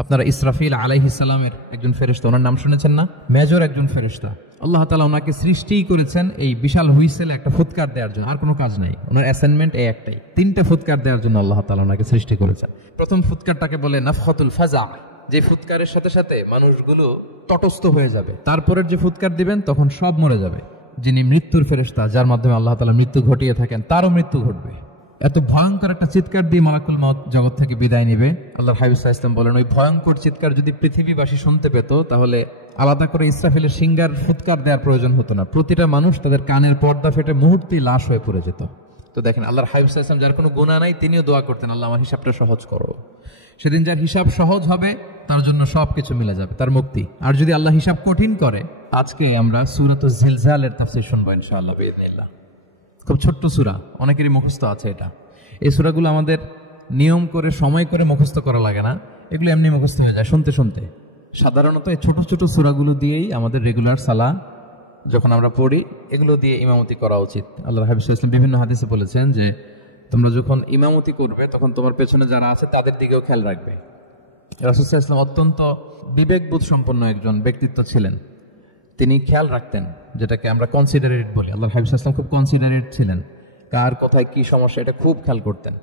আপনারা ইসরাফিল আলাইহিস সালামের একজন ফেরেশতা, ওনার নাম শুনেছেন না? মেজর একজন ফেরেশতা। আল্লাহ তাআলা ওনাকে সৃষ্টিই করেছেন এই বিশাল হুইসেলে একটা ফুৎকার দেওয়ার জন্য, আর কোনো কাজ নাই। ওনার অ্যাসাইনমেন্ট এই একটাই, 3টে ফুৎকার দেওয়ার জন্য আল্লাহ তাআলা ওনাকে সৃষ্টি করেছেন। প্রথম ফুৎকারটাকে বলে নাফখাতুল ফাজা, যে ফুৎকারের সাথে সাথে মানুষগুলো তটস্থ হয়ে যাবে। তারপরের যে ফুৎকার দিবেন তখন সব মরে যাবে। যিনি মৃত্যুর ফেরেশতা, যার মাধ্যমে আল্লাহ তাআলা মৃত্যু ঘটিয়ে থাকেন, তারও মৃত্যু ঘটবে। এত ভয়ঙ্কর একটা চিৎকার দিয়ে মালাকুল মউত জগৎ থেকে বিদায় নেবে। আল্লাহর হাবিব সাল্লাল্লাহু আলাইহি ওয়াসাল্লাম বলেন, ওই ভয়ঙ্কর চিৎকার যদি পৃথিবীবাসী শুনতে পেত তাহলে আলাদা করে ইসরাফিলের সিঙ্গার ফুৎকার দেওয়ার প্রয়োজন হতো না। প্রতিটা মানুষ তাদের কানের পর্দা ফেটে মুহূর্তেই লাশ হয়ে পড়ে যেত। তো দেখেন, আল্লাহর হাবিব সাল্লাল্লাহু আলাইহি ওয়াসাল্লাম যার কোনো গুনাহ নাই, তিনিও দোয়া করতেন, আল্লাহ আমার হিসাবটা সহজ করো। সেদিন যার হিসাব সহজ হবে তার জন্য সবকিছু মিলে যাবে, তার মুক্তি। আর যদি আল্লাহ হিসাব কঠিন করে, আজকে আমরা সূরাতুজ জিলজালের তাফসীর শুনবো ইনশাআল্লাহ বিইذنিল্লাহ। খুব ছোট্ট সূরা, অনেকেরই মুখস্থ আছে এটা। এই সূরাগুলো আমাদের নিয়ম করে সময় করে মুখস্থ করা লাগে না, এগুলো এমনি মুখস্থ হয়ে যায় শুনতে শুনতে। সাধারণত এই ছোট ছোট সূরাগুলো দিয়েই আমাদের রেগুলার সালাহ যখন আমরা পড়ি, এগুলো দিয়ে ইমামতি করা উচিত। আল্লাহর হাবিব সাল্লাল্লাহু আলাইহি ওয়াসাল্লাম বিভিন্ন হাদিসে বলেছেন যে তোমরা যখন ইমামতি করবে তখন তোমার পেছনে যারা আছে তাদের দিকেও খেয়াল রাখবে। রাসূল সাল্লাল্লাহু আলাইহি ওয়াসাল্লাম অত্যন্ত বিবেকবোধ সম্পন্ন একজন ব্যক্তিত্ব ছিলেন। তিনি খেয়াল রাখতেন, যেটাকে আমরা কনসিডারেট বলি। আল্লাহর হাবিব সাল্লাল্লাহু আলাইহি ওয়াসাল্লাম খুব কনসিডারেট ছিলেন, কার কোথায় কি সমস্যা এটা খুব খেয়াল করতেন।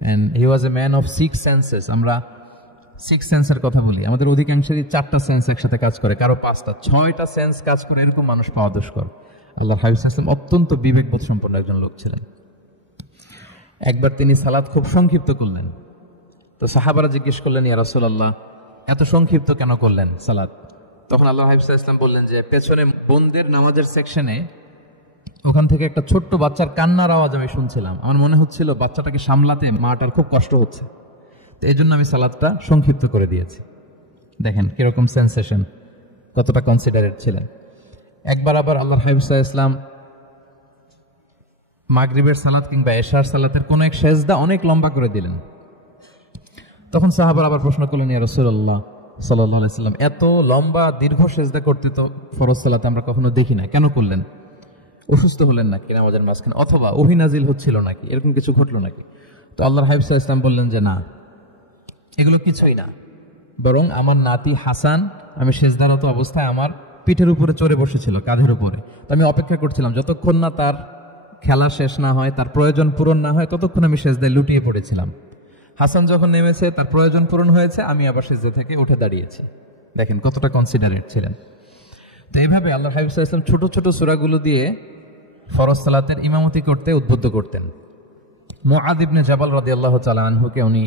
And he was a man of 6 senses. আমরা 6 সেন্সের কথা বলি, আমাদের অধিকাংশেরই 4টা সেন্স একসাথে কাজ করে, কারো 5টা, 6টা সেন্স কাজ করে, এরকম মানুষ পাওয়া দুষ্কর। আল্লাহর হাবিব সাল্লাল্লাহু আলাইহি ওয়াসাল্লাম অত্যন্ত বিবেকবোধ সম্পন্ন একজন লোক ছিলেন। একবার তিনি সালাত খুব সংক্ষিপ্ত করলেন। তো সাহাবারা জিজ্ঞেস করলেন, ইয়া রাসূলুল্লাহ, এত সংক্ষিপ্ত কেন করলেন সালাত? তখন আল্লাহর হাবিব সাল্লাল্লাহু আলাইহি ওয়াসাল্লাম বললেন যে পেছনে বোনদের নামাজের সেকশনে ওখান থেকে একটা ছোট্ট বাচ্চার কান্নার আওয়াজ আমি শুনছিলাম। আমার মনে হচ্ছিল বাচ্চাটাকে সামলাতে মাটার খুব কষ্ট হচ্ছে, তো এই জন্য আমি সালাদটা সংক্ষিপ্ত করে দিয়েছি। দেখেন কিরকম সেন্সেশন, কতটা কনসিডারেট ছিলেন। একবার আবার আল্লাহর হাবিব সাল্লাল্লাহু আলাইহি ওয়াসাল্লাম মাগরিবের সালাত কিংবা এশার সালাতের কোনো এক সেজদা অনেক লম্বা করে দিলেন। তখন সাহাবারা আবার প্রশ্ন করলেন, ইয়া রাসূলুল্লাহ সাল্লাল্লাহু আলাইহি ওয়াসাল্লাম, এত লম্বা দীর্ঘ সেজদা করতে তো ফরজ সালাতে আমরা কখনো দেখি না, কেন করলেন? অসুস্থ হলেন নাকি নামাজের মাঝখানে, অথবা ওহী নাজিল হচ্ছিল নাকি, এরকম কিছু ঘটলো নাকি? তো আল্লাহর হাবিব সাল্লাল্লাহু আলাইহি ওয়াসাল্লাম বললেন যে না, এগুলো কিছুই না, বরং আমার নাতি হাসান আমি সেজদারত অবস্থায় আমার পিঠের উপরে চড়ে বসেছিল, কাঁধের উপরে। তো আমি অপেক্ষা করছিলাম যতক্ষণ না তার খেলা শেষ না হয়, তার প্রয়োজন পূরণ না হয়, ততক্ষণ আমি সেজদায় লুটিয়ে পড়েছিলাম। হাসান যখন নেমেছে, তার প্রয়োজন পূরণ হয়েছে, আমি আবার সেজদা থেকে উঠে দাঁড়িয়েছি। দেখেন কতটা কনসিডারেট ছিলেন। তো এইভাবে আল্লাহর হাবিব সাল্লাল্লাহু আলাইহি ওয়াসাল্লাম ছোট ছোট সূরাগুলো দিয়ে ফরজ সালাতের ইমামতি করতে উদ্বুদ্ধ করতেন। মুআয ইবনে জাবাল রাদিয়াল্লাহু তাআলা আনহুকে উনি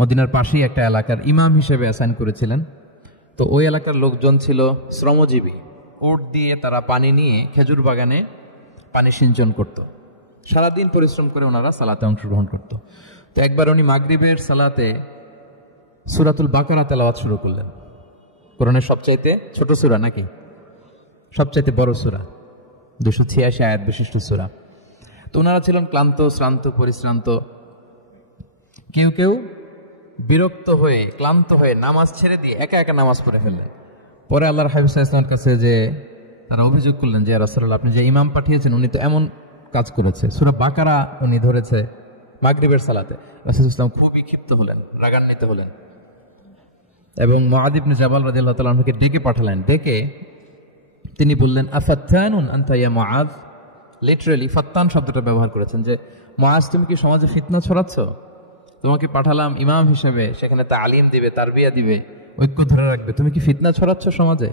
মদিনার পাশেই একটা এলাকার ইমাম হিসেবে অ্যাসাইন করেছিলেন। তো ওই এলাকার লোকজন ছিল শ্রমজীবী, উট দিয়ে তারা পানি নিয়ে খেজুর বাগানে পানি সিঞ্চন করত। সারাদিন পরিশ্রম করে ওনারা সালাতে অংশগ্রহণ করত। তো একবার উনি মাগরিবের সালাতে সূরাতুল বাকারা তেলাওয়াত শুরু করলেন। কোরআনের সবচাইতে ছোট সূরা নাকি সবচাইতে বড় সূরা, 286 আয়াত বিশিষ্ট সূরা। তো ওনারা ছিলেন ক্লান্ত, শ্রান্ত, পরিশ্রান্ত। কেউ কেউ বিরক্ত হয়ে, ক্লান্ত হয়ে নামাজ ছেড়ে দিয়ে একা একা নামাজ পড়ে ফেললেন। পরে আল্লাহর হাবিব সাল্লাল্লাহু আলাইহি ওয়াসাল্লামের কাছে যে তারা অভিযোগ করলেন যে ইয়া রাসূলুল্লাহ, আপনি যে ইমাম পাঠিয়েছেন উনি তো এমন কাজ করেছে, সূরা বাকারা উনি ধরেছে মাগরিবের সালাতে। রাসূলুল্লাহ সাল্লাল্লাহু আলাইহি ওয়াসাল্লাম খুবই ক্ষিপ্ত হলেন, রাগান্বিত হলেন এবং মুআয ইবনে জাবাল রাদিয়াল্লাহু তাআলা আনহুকে ডেকে পাঠালেন। ডেকে তিনি বললেন, আফাত্তানুন আনতা ইয়া মুআয। লিটারালি ফাত্তান শব্দটা ব্যবহার করেছেন যে মুআয, তুমি কি সমাজে ফিতনা ছড়াচ্ছ? তোমাকে পাঠালাম ইমাম হিসেবে, সেখানে তালিম দিবে, তারবিয়া দিবে, ঐক্য ধরে রাখবে, তুমি কি ফিতনা ছড়াচ্ছ সমাজে?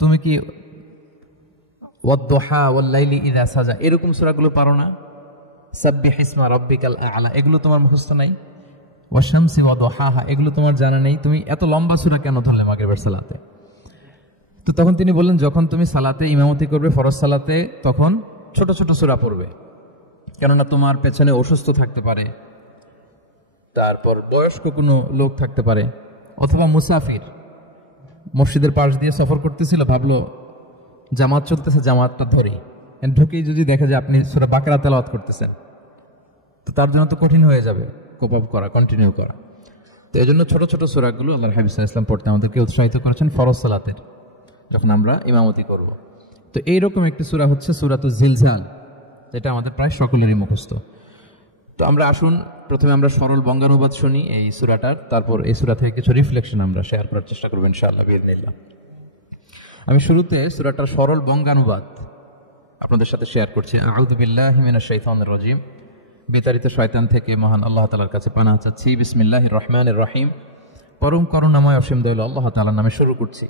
তুমি কি ওয়াদ-দুহা ওয়াল-লাইলি ইযা সাজা এরকম সূরাগুলো পারো না? সাব্বিহ ইসমা রাব্বিকাল আ'লা এগুলো তোমার মুখস্থ নাই? ওয়াশ-শামসি ওয়া-দুহাহা এগুলো তোমার জানা নেই? তুমি এত লম্বা সূরা কেন ধরলে মাগরিবের সালাতে? তো তখন তিনি বললেন, যখন তুমি সালাতে ইমামতি করবে ফরজ সালাতে, তখন ছোট ছোট সূরা পড়বে, কেননা তোমার পেছনে অসুস্থ থাকতে পারে, তারপর বয়স্ক কোনো লোক থাকতে পারে, অথবা মুসাফির মসজিদের পাশ দিয়ে সফর করতেছিল, ভাবলো জামাত চলতেছে, জামাতটা ধরি, ঢুকেই যদি দেখে যে আপনি সূরা বাকারা তেলাওয়াত করতেছেন, তো তার জন্য তো কঠিন হয়ে যাবে কোপ আপ করা, কন্টিনিউ করা। তো এই জন্য ছোট ছোট সূরাগুলো আল্লাহর হাবিব সাল্লাল্লাহু আলাইহি ওয়াসাল্লাম পড়তে আমাদেরকে উৎসাহিত করেছেন ফরজ সালাতের, যখন আমরা ইমামতি করব। তো এইরকম একটি সূরা হচ্ছে সূরাতুজ জিলজাল, যেটা আমাদের প্রায় সকলেরই মুখস্থ। তো আমরা আসুন প্রথমে আমরা সরল বঙ্গানুবাদ শুনি এই সূরাটার, তারপর এই সূরা থেকে কিছু রিফ্লেকশন আমরা শেয়ার করার চেষ্টা করব ইনশাআল্লাহ বিইذنিল্লাহ। আমি শুরুতে সূরাটার সরল বঙ্গানুবাদ আপনাদের সাথে শেয়ার করছি। আউযু বিল্লাহি মিনাশ শাইতানির রাজিম। বিতাড়িত শয়তান থেকে মহান আল্লাহ তাআলার কাছে পানাহ চাচ্ছি। বিসমিল্লাহির রহমানির রহিম। পরম করুণাময় অসীম দয়ালু আল্লাহ তাআলার নামে শুরু করছি।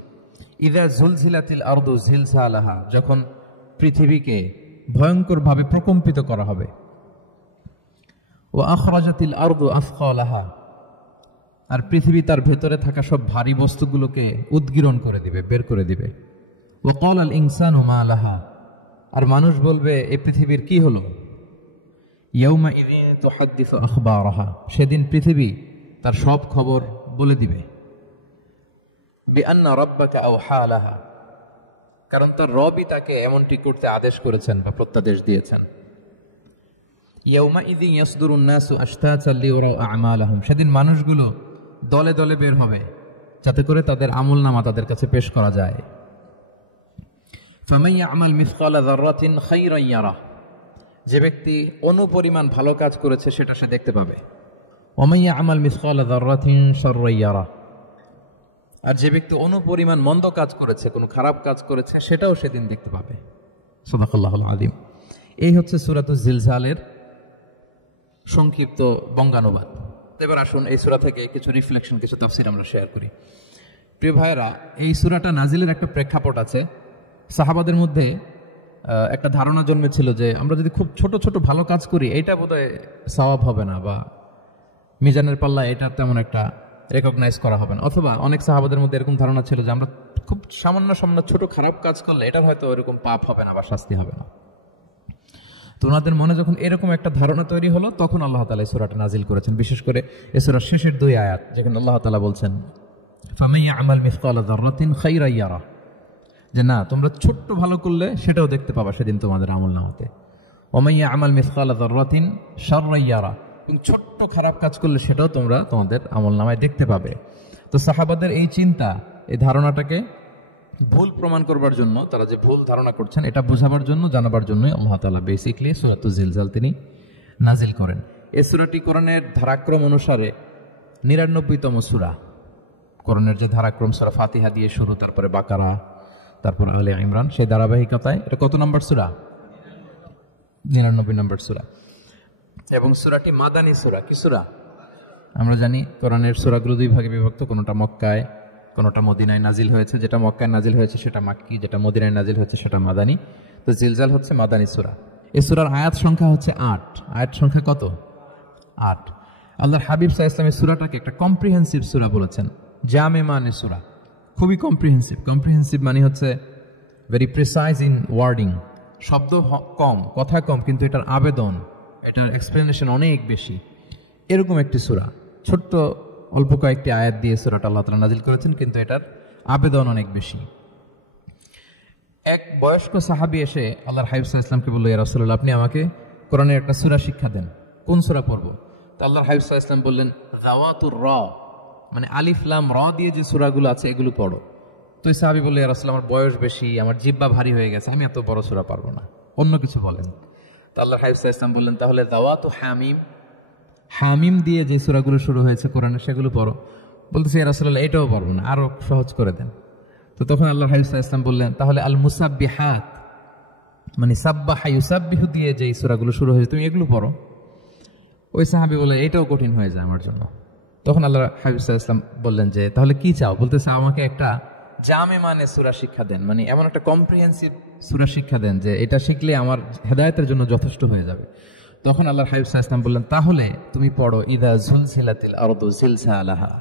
ইযা যুলজিলাতিল আরদু জিলজালাহা, যখন পৃথিবীকে ভয়ঙ্করভাবে প্রকম্পিত করা হবে। ওয়া আখরাজাতিল আরদু আফকালাহা, আর পৃথিবী তার ভেতরে থাকা সব ভারী বস্তুগুলোকে উদ্গীরণ করে দিবে, বের করে দিবে। ওয়া ক্বালাল ইনসানু মা লাহা, আর মানুষ বলবে এই পৃথিবীর কি হলো। ইয়াউমা ইযিন তুহাদ্দিসু আখবারাহা, সেদিন পৃথিবী তার সব খবর বলে দিবে। বিআন্না রাব্বাকা আওহা লাহা, কারণ তার রবই তাকে এমনটি করতে আদেশ করেছেন বা প্রত্যাদেশ দিয়েছেন। ইয়াউমা ইযিন ইয়াসদুরুন নাসু আশতাতান লিয়ারাউ আ'মালাহুম, সেদিন মানুষগুলো দলে দলে বের হবে যাতে করে তাদের আমলনামা তাদের কাছে পেশ করা যায়। ফামান ইয়া'মাল মিসকালা যাররাতিন খায়রান ইয়ারাহ, যে ব্যক্তি অনুপরিমাণ ভালো কাজ করেছে সেটা সে দেখতে পাবে। ওয়া মান ইয়া'মাল মিসকালা যাররাতিন শাররান ইয়ারাহ, আর যে ব্যক্তি অনুপরিমাণ মন্দ কাজ করেছে, কোনো খারাপ কাজ করেছে, সেটাও সেদিন দেখতে পাবে। সাদাকাল্লাহুল আযীম। এই হচ্ছে সূরাতুজ জিলজালের সংক্ষিপ্ত বঙ্গানুবাদ। এবার আসুন এই সূরা থেকে কিছু রিফ্লেকশন, কিছু তাফসীর আমরা শেয়ার করি। প্রিয় ভাইয়েরা, এই সূরাটা নাজিলের একটা প্রেক্ষাপট আছে। সাহাবাদের মধ্যে একটা ধারণা জন্মেছিল যে আমরা যদি খুব ছোট ছোট ভালো কাজ করি এটা বোধহয় সওয়াব হবে না, বা মিজানের পাল্লা এটা তেমন একটা রেকগনাইজ করা হবে না। অথবা অনেক সাহাবাদের মধ্যে এরকম ধারণা ছিল যে আমরা খুব সামান্য সামান্য ছোট খারাপ কাজ করলে এটার হয়তো এরকম পাপ হবে না বা শাস্তি হবে না। তো ওনাদের মনে যখন এরকম একটা ধারণা তৈরি হলো, তখন আল্লাহ তাআলা এই সূরাটা নাজিল করেছেন। বিশেষ করে এই সূরার শেষের 2 আয়াত, যেখানে আল্লাহ তাআলা বলছেন ফামান ইয়া'মাল মিসকালা যাররাতিন খায়রান ইয়ারা, যে না, তোমরা ছোট্ট ভালো করলে সেটাও দেখতে পাবা সেদিন তোমাদের আমলনামাতে। ওয়া মান ইয়া'মাল মিসকালা যাররাতিন শাররান ইয়ারা, এবং ছোট্ট খারাপ কাজ করলে সেটাও তোমরা তোমাদের আমলনামায় দেখতে পাবে। তো সাহাবাদের এই চিন্তা, এই ধারণাটাকে ভুল প্রমাণ করবার জন্য, তারা যে ভুল ধারণা করছেন এটা বোঝাবার জন্য, জানাবার জন্যই আল্লাহ তাআলা বেসিক্যালি সূরাতুজ জিলজাল তিনি নাজিল করেন। এই সূরাটি কোরআনের ধারাক্রম অনুসারে 99তম সূরা। কোরআনের যে ধারাক্রম, সূরা ফাতিহা দিয়ে শুরু, তারপরে বাকারা, তারপর আলে ইমরান, সেই ধারাবাহিকতায় এটা কত নম্বর সূরা? 99 নম্বর সূরা। এবং সূরাটি মাদানী সূরা। কি সূরা? আমরা জানি কোরআনের সূরাগুলো 2 ভাগে বিভক্ত, কোনটা মক্কায়, কোনটা মদিনায় নাজিল হয়েছে। যেটা মক্কায় নাজিল হয়েছে সেটা মাক্কি, যেটা মদিনায় নাজিল হয়েছে সেটা মাদানী। তো জিলজাল হচ্ছে মাদানী সূরা। এই সূরার আয়াত সংখ্যা হচ্ছে 8। আয়াত সংখ্যা কত? 8। আল্লাহর হাবিব সাল্লাল্লাহু আলাইহি ওয়াসাল্লাম এই সূরাটাকে একটা কম্প্রিহেন্সিভ সূরা বলেছেন। জামে মানে সূরা, খুবই কম্প্রিহেন্সিভ। কম্প্রিহেন্সিভ মানে হচ্ছে ভেরি প্রিসাইজ ইন ওয়ার্ডিং, শব্দ কম, কথা কম, কিন্তু এটার আবেদন, এটার এক্সপ্লেনেশন অনেক বেশি। এরকম একটি সূরা, ছোট্ট অল্প কয়েকটি আয়াত দিয়ে সূরাটা আল্লাহ তাআলা নাজিল করেছেন, কিন্তু এটার আবেদন অনেক বেশি। এক বয়স্ক সাহাবী এসে আল্লাহর হাবিব সাল্লাল্লাহু আলাইহি ওয়াসাল্লামকে বলল, ইয়া রাসূলুল্লাহ, আপনি আমাকে কোরআনের একটা সূরা শিক্ষা দেন, কোন সূরা পড়ব? তো আল্লাহর হাবিব সাল্লাল্লাহু আলাইহি ওয়াসাল্লাম বললেন, যাওয়াতুর রা, মানে আলিফ লাম রা দিয়ে যে সূরাগুলো আছে এগুলো পড়ো। তো এই সাহাবী বলল, ইয়া রাসূলুল্লাহ, আমার বয়স বেশি, আমার জিহ্বা ভারী হয়ে গেছে, আমি এত বড় সূরা পারবো না, অন্য কিছু বলেন। তো আল্লাহর হাবিব সাল্লাল্লাহু আলাইহি ওয়াসাল্লাম বললেন, তাহলে যাওয়াতু হামিম, হামিম দিয়ে যে সূরাগুলো শুরু হয়েছে কোরআনে সেগুলো পড়ো। বলতেছে, ইয়া রাসূলুল্লাহ, এটাও পারবো না, আরো সহজ করে দেন। তো তখন আল্লাহর হাবিব সাল্লাল্লাহু আলাইহি ওয়াসাল্লাম বললেন, তাহলে আল মুসাব্বিহাত, মানে সাব্বাহা ইউসাব্বিহু দিয়ে যে সূরাগুলো শুরু হয়েছে তুমি এগুলো পড়ো। ওই সাহাবী বলে, এটাও কঠিন হয়ে যায় আমার জন্য। তখন আল্লাহর হাবিব সাল্লাল্লাহু আলাইহি ওয়াসাল্লাম বললেন যে, তাহলে কি চাও? বলতেছে, আমাকে একটা জামে মানে সূরা শিক্ষা দেন, মানে এমন একটা কম্প্রিহেন্সিভ সূরা শিক্ষা দেন যে এটা শিখলে আমার হেদায়েতের জন্য যথেষ্ট হয়ে যাবে। তখন আল্লাহর হাবিব সাল্লাল্লাহু আলাইহি ওয়াসাল্লাম বললেন, তাহলে তুমি পড়ো ইযা যুলজিলাতিল আরদু জিলজালাহা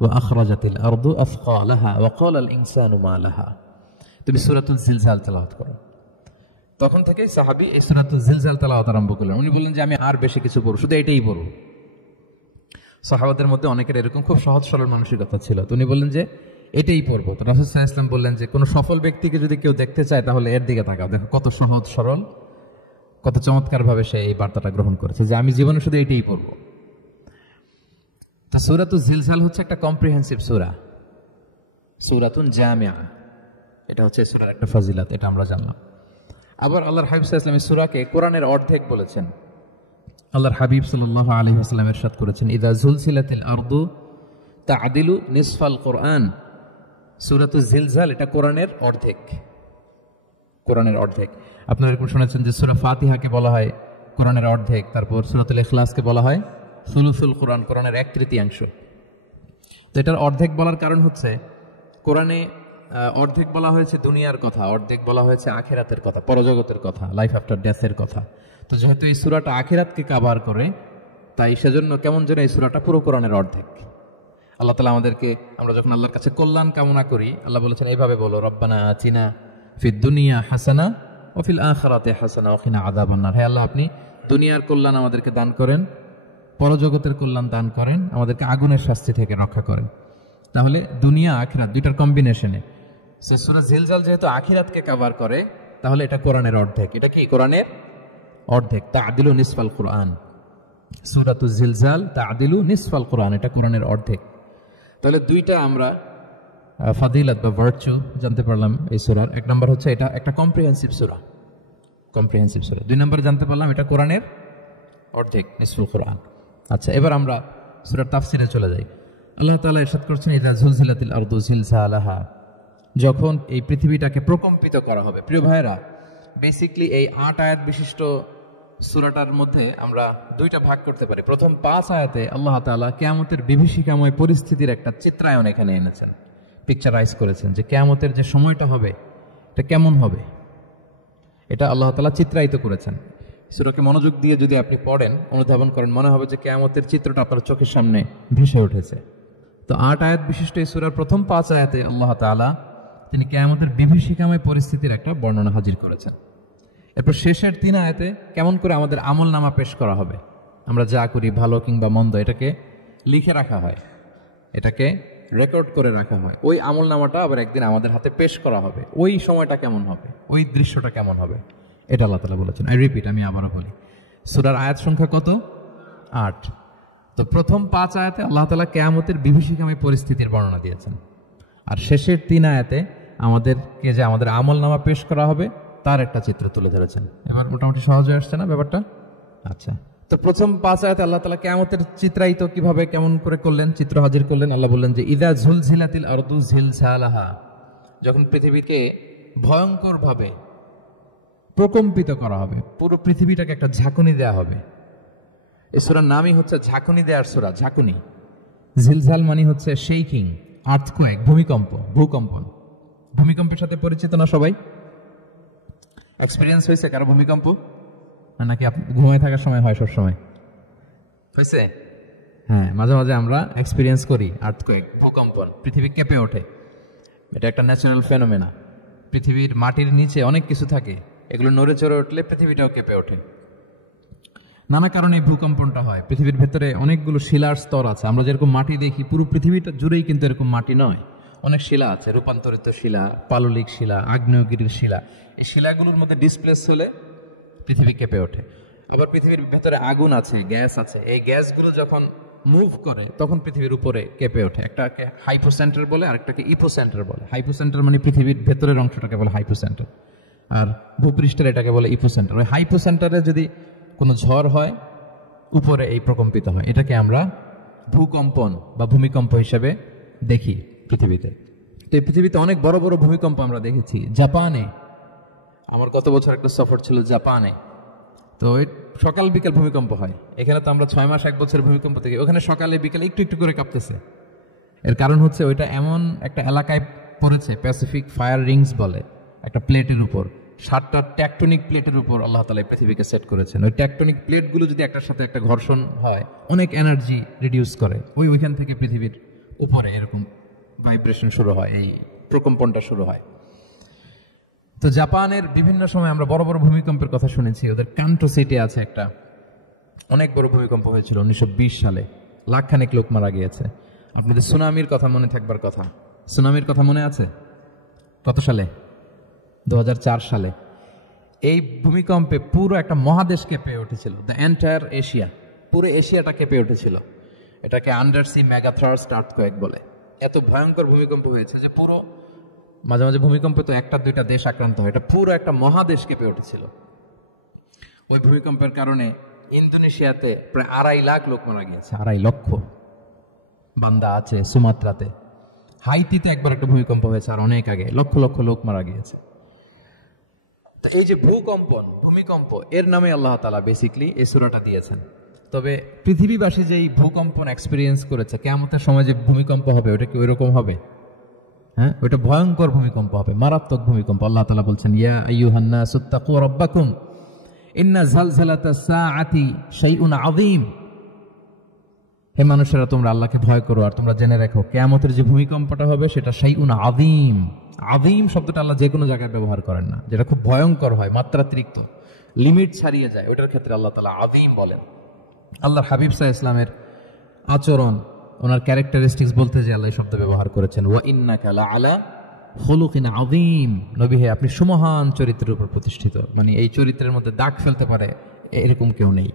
ওয়া আখরাজাতিল আরদু আথকালাহা ওয়া ক্বালাল ইনসানু মা লাহা। তুমি সূরাতুল জিলজাল তেলাওয়াত করো। তখন থেকেই সাহাবী এই সূরাতুল জিলজাল তেলাওয়াত আরম্ভ করলেন। উনি বললেন যে আমি আর বেশি কিছু পড়ব, শুধু এটাই পড়ব। সাহাবাদের মধ্যে অনেকের এরকম খুব সহজ সরল মানসিকতা ছিল। তো উনি বললেন যে এটাই পড়বো। তো রাসূল সাল্লাল্লাহু আলাইহি ওয়াসাল্লাম বললেন যে কোনো সফল ব্যক্তিকে যদি কেউ দেখতে চায় তাহলে এর দিকে তাকাও, দেখো কত সহজ সরল, কত চমৎকারভাবে সে এই বার্তাটা গ্রহণ করেছে যে আমি জীবনে শুধু এটাই পড়ব। তা সূরাতুল জিলজাল হচ্ছে একটা কম্প্রিহেন্সিভ সূরা, সূরাতুন জামিআ। এটা হচ্ছে সূরার একটা ফজিলত, এটা আমরা জানলাম। আবার আল্লাহর হাবিব সাল্লাল্লাহু আলাইহি ওয়াসাল্লাম এই সূরাকে কোরআনের অর্ধেক বলেছেন। আল্লাহর হাবিব সাল্লাল্লাহু আলাইহি ওয়াসাল্লাম ইরশাদ করেছেন, ইযা যুলসিলাতিল আরদু তা'দিলু নিসফাল কুরআন। সূরাতুজ জিলজাল এটা কোরআনের অর্ধেক, কোরআনের অর্ধেক। আপনারা এরকম শুনেছেন যে সূরা ফাতিহাকে বলা হয় কোরআনের অর্ধেক, তারপর সূরাতুল ইখলাসকে বলা হয় সুলুসুল কোরআন, কোরআনের 1/3। তো এটার অর্ধেক বলার কারণ হচ্ছে কোরআনে অর্ধেক বলা হয়েছে দুনিয়ার কথা, অর্ধেক বলা হয়েছে আখিরাতের কথা, পরজগতের কথা, লাইফ আফটার ডেথের কথা। তো যেহেতু এই সূরাটা আখিরাতকে কাভার করে, তাই সেজন্য কেমন যেন এই সূরাটা পুরো কোরআনের অর্ধেক। আল্লাহ তাআলা আমাদেরকে, আমরা যখন আল্লাহর কাছে কল্যাণ কামনা করি, আল্লাহ বলেছেন এইভাবে বলো, রব্বানা আতিনা ফিদ দুনিয়া হাসানা ওয়া ফিল আখিরাতি হাসানা ওয়া কিনা আযাবান নার। হে আল্লাহ, আপনি দুনিয়ার কল্যাণ আমাদেরকে দান করেন, পরজগতের কল্যাণ দান করেন, আমাদেরকে আগুনের শাস্তি থেকে রক্ষা করেন। তাহলে দুনিয়া আখিরাত দুইটার কম্বিনেশনে সূরা জিলজাল যেহেতু আখিরাতকে কভার করে, তাহলে এটা কোরআনের অর্ধেক। এটা কি কোরআনের অর্ধেক? তা'দিলু নিসফাল কুরআন। সূরাতুজ জিলজাল তা'দিলু নিসফাল কুরআন, এটা কোরআনের অর্ধেক। তাহলে দুইটা আমরা ফাদিলাত বা ভার্চু জানতে পারলাম এই সূরার। এক নম্বর হচ্ছে এটা একটা কম্প্রিহেন্সিভ সূরা, কম্প্রিহেন্সিভ সূরা। দুই নম্বরে জানতে পারলাম এটা কোরআনের অর্ধেক, নিসফুল কুরআন। আচ্ছা, এবার আমরা সূরার তাফসিরে চলে যাই। আল্লাহ তাআলা ইরশাদ করছেন, ইযা যুলজিলাতিল আরদু জিলজালাহা, যখন এই পৃথিবীটাকে প্রকম্পিত করা হবে। প্রিয় ভাইয়েরা, বেসিকলি এই 8 আয়াত বিশিষ্ট সূরাটার মধ্যে আমরা দুইটা ভাগ করতে পারি। প্রথম 5 আয়াতে আল্লাহ তাআলা কিয়ামতের বিভীষিকাময় পরিস্থিতির একটা চিত্রায়ন এখানে এনেছেন, পিকচারাইজ করেছেন যে কিয়ামতের যে সময়টা হবে এটা কেমন হবে, এটা আল্লাহ তাআলা চিত্রায়িত করেছেন। সূরাকে মনোযোগ দিয়ে যদি আপনি পড়েন, অনুধাবন করেন, মনে হবে যে কিয়ামতের চিত্রটা আপনার চোখের সামনে ভেসে উঠেছে। তো 8 আয়াত বিশিষ্ট এই সূরার প্রথম 5 আয়াতে আল্লাহ তাআলা তিনি কিয়ামতের বিভীষিকাময় পরিস্থিতির একটা বর্ণনা হাজির করেছেন। এরপর শেষের 3 আয়াতে কেমন করে আমাদের আমল নামা পেশ করা হবে, আমরা যা করি ভালো কিংবা মন্দ, এটাকে লিখে রাখা হয়, এটাকে রেকর্ড করে রাখা হয়। ওই আমল নামাটা আবার একদিন আমাদের হাতে পেশ করা হবে। ওই সময়টা কেমন হবে, ওই দৃশ্যটা কেমন হবে, এটা আল্লাহ তাআলা বলেছেন। আই রিপিট, আমি আবারও বলি, সূরার আয়াত সংখ্যা কত? 8। তো প্রথম 5 আয়াতে আল্লাহ তাআলা কিয়ামতের বিভীষিকাময় পরিস্থিতির বর্ণনা দিয়েছেন, আর শেষের 3 আয়াতে আমাদেরকে যে আমাদের আমল নামা পেশ করা হবে তার একটা চিত্র তুলে ধরেছেন। এবার মোটামুটি সহজ হয়ে আসছে না ব্যাপারটা? আচ্ছা, তো প্রথম 5 আয়াতে আল্লাহ তাআলা কিয়ামতের চিত্রায়িত কিভাবে কেমন করে করলেন, চিত্র হাজির করলেন। আল্লাহ বললেন যে ইযা যুলজিলাতিল আরদু জিলজালাহা, যখন পৃথিবীকে ভয়ঙ্কর ভাবে প্রকম্পিত করা হবে, পুরো পৃথিবীটাকে একটা ঝাঁকুনি দেয়া হবে। এই সূরার নামই হচ্ছে ঝাঁকুনি দেওয়ার সূরা, ঝাঁকুনি। জিলজাল মানে হচ্ছে শেকিং, আর্থকোয়েক, ভূমিকম্প, ভূকম্পন। ভূমিকম্পের সাথে পরিচিত না সবাই? এক্সপেরিয়েন্স হয়েছে কারো ভূমিকম্প? নাকি আপনি ঘুমায় থাকার সময় হয়, সব সময় হয়েছে? হ্যাঁ, মাঝে মাঝে আমরা এক্সপিরিয়েন্স করি আর্থকোয়েক, ভূকম্পন, পৃথিবী কেঁপে ওঠে। এটা একটা ন্যাচারাল ফেনোমেনা। পৃথিবীর মাটির নিচে অনেক কিছু থাকে, এগুলো নড়ে চড়ে উঠলে পৃথিবীটাও কেঁপে ওঠে। নানা কারণে ভূকম্পনটা হয়। পৃথিবীর ভেতরে অনেকগুলো শিলার স্তর আছে। আমরা যেরকম মাটি দেখি, পুরো পৃথিবীটা জুড়েই কিন্তু এরকম মাটি নয়, অনেক শিলা আছে, রূপান্তরিত শিলা, পাললিক শিলা, আগ্নেয়গিরির শিলা। এই শিলাগুলোর মধ্যে ডিসপ্লেস হলে পৃথিবী কেঁপে ওঠে। আবার পৃথিবীর ভেতরে আগুন আছে, গ্যাস আছে, এই গ্যাসগুলো যখন মুভ করে তখন পৃথিবীর উপরে কেঁপে ওঠে। একটাকে হাইপোসেন্টার বলে, আরেকটাকে ইপোসেন্টার বলে। হাইপোসেন্টার মানে পৃথিবীর ভেতরের অংশটাকে বলে হাইপোসেন্টার, আর ভূপৃষ্ঠের এটাকে বলে ইপোসেন্টার। ওই হাইপোসেন্টারে যদি কোনো ঝড় হয়, উপরে এই প্রকম্পিত হয়। এটাকে আমরা ভূকম্পন বা ভূমিকম্প হিসেবে দেখি পৃথিবীতে। তো এই পৃথিবীতে অনেক বড় বড় ভূমিকম্প আমরা দেখেছি। জাপানে, আমার গত বছর একটা সফর ছিল জাপানে, তো সকাল বিকাল ভূমিকম্প হয়। এখানে তো আমরা 6 মাস 1 বছর ভূমিকম্প থেকে, ওখানে সকালে বিকালে একটু একটু করে কাঁপতেছে। এর কারণ হচ্ছে ওইটা এমন একটা এলাকায় পড়েছে, প্যাসিফিক ফায়ার রিংস বলে, একটা প্লেটের উপর 7টা ট্যাকটনিক প্লেটের উপর আল্লাহ তাআলা পৃথিবীকে সেট করেছেন। ওই ট্যাকটনিক প্লেটগুলো যদি একটার সাথে একটা ঘর্ষণ হয়, অনেক এনার্জি রিডিউস করে, ওইখান থেকে পৃথিবীর উপরে এরকম ভাইব্রেশন শুরু হয়, এই প্রকম্পনটা শুরু হয়। তো জাপানের বিভিন্ন সময় আমরা বড় বড় ভূমিকম্পের কথা শুনেছি। ওদের কান্টো সিটি আছে একটা, অনেক বড় ভূমিকম্প হয়েছিল 1920 সালে, লাখখানেক লোক মারা গিয়েছে। আপনাদের সুনামির কথা মনে থাকবার কথা, সুনামির কথা মনে আছে? কত সালে? 2004 সালে। এই ভূমিকম্পে পুরো একটা মহাদেশ কেঁপে উঠেছিল, দ্য এন্টায়ার এশিয়া, পুরো এশিয়াটা কেঁপে উঠেছিল। এটাকে আন্ডার সি মেগাথ্রাস্ট আর্থকোয়েক বলে। এত ভয়ঙ্কর ভূমিকম্প হয়েছে যে পুরো, মাঝে মাঝে ভূমিকম্পে তো 1টা 2টা দেশ আক্রান্ত হয়, এটা পুরো একটা মহাদেশ কেঁপে উঠেছিল। ওই ভূমিকম্পের কারণে ইন্দোনেশিয়াতে প্রায় 2.5 লাখ লোক মারা গিয়েছে, 2.5 লক্ষ বান্দা আছে সুমাত্রাতে। হাইতিতে একবার একটা ভূমিকম্প হয়েছে আর অনেক আগে, লক্ষ লক্ষ লোক মারা গিয়েছে। তো এই যে ভূমিকম্প এর নামে আল্লাহ তাআলা বেসিক্যালি এই সূরাটা দিয়েছেন। তবে পৃথিবীবাসী যেই ভূকম্পন এক্সপিরিয়েন্স করেছে, কিয়ামতের সময় যে ভূমিকম্প হবে ওটা কি ওইরকম হবে? হ্যাঁ, ওটা ভয়ঙ্কর ভূমিকম্প হবে, মারাত্মক ভূমিকম্প। আল্লাহ তাআলা বলছেন, ইয়া আইয়ুহান নাসু তাকু রাব্বাকুম ইন্না যালজালাতাস সাআতি শাইউন আযীম। হে মানুষেরা, তোমরা আল্লাহকে ভয় করো আর তোমরা জেনে রাখো কিয়ামতের যে ভূমিকম্পটা হবে সেটা শাইউন আযীম। আযীম শব্দটা আল্লাহ যে কোনো জায়গায় ব্যবহার করেন না, যেটা খুব ভয়ঙ্কর হয়, মাত্রাতিরিক্ত, লিমিট ছাড়িয়ে যায়, ওটার ক্ষেত্রে আল্লাহ তাআলা আযীম বলেন। আল্লাহর হাবিব সাল্লাল্লাহু আলাইহি ইসলামের আচরণ, ওনার ক্যারেক্টারিস্টিক্স বলতে যে আল্লাহ এই শব্দ ব্যবহার করেছেন, ওয়া ইন্নাকা লাআলা খুলুকিন আযীম। নবী হে, আপনি সুমহান চরিত্রের উপর প্রতিষ্ঠিত। মানে এই চরিত্রের মধ্যে দাগ ফেলতে পারে এরকম কেউ নেই।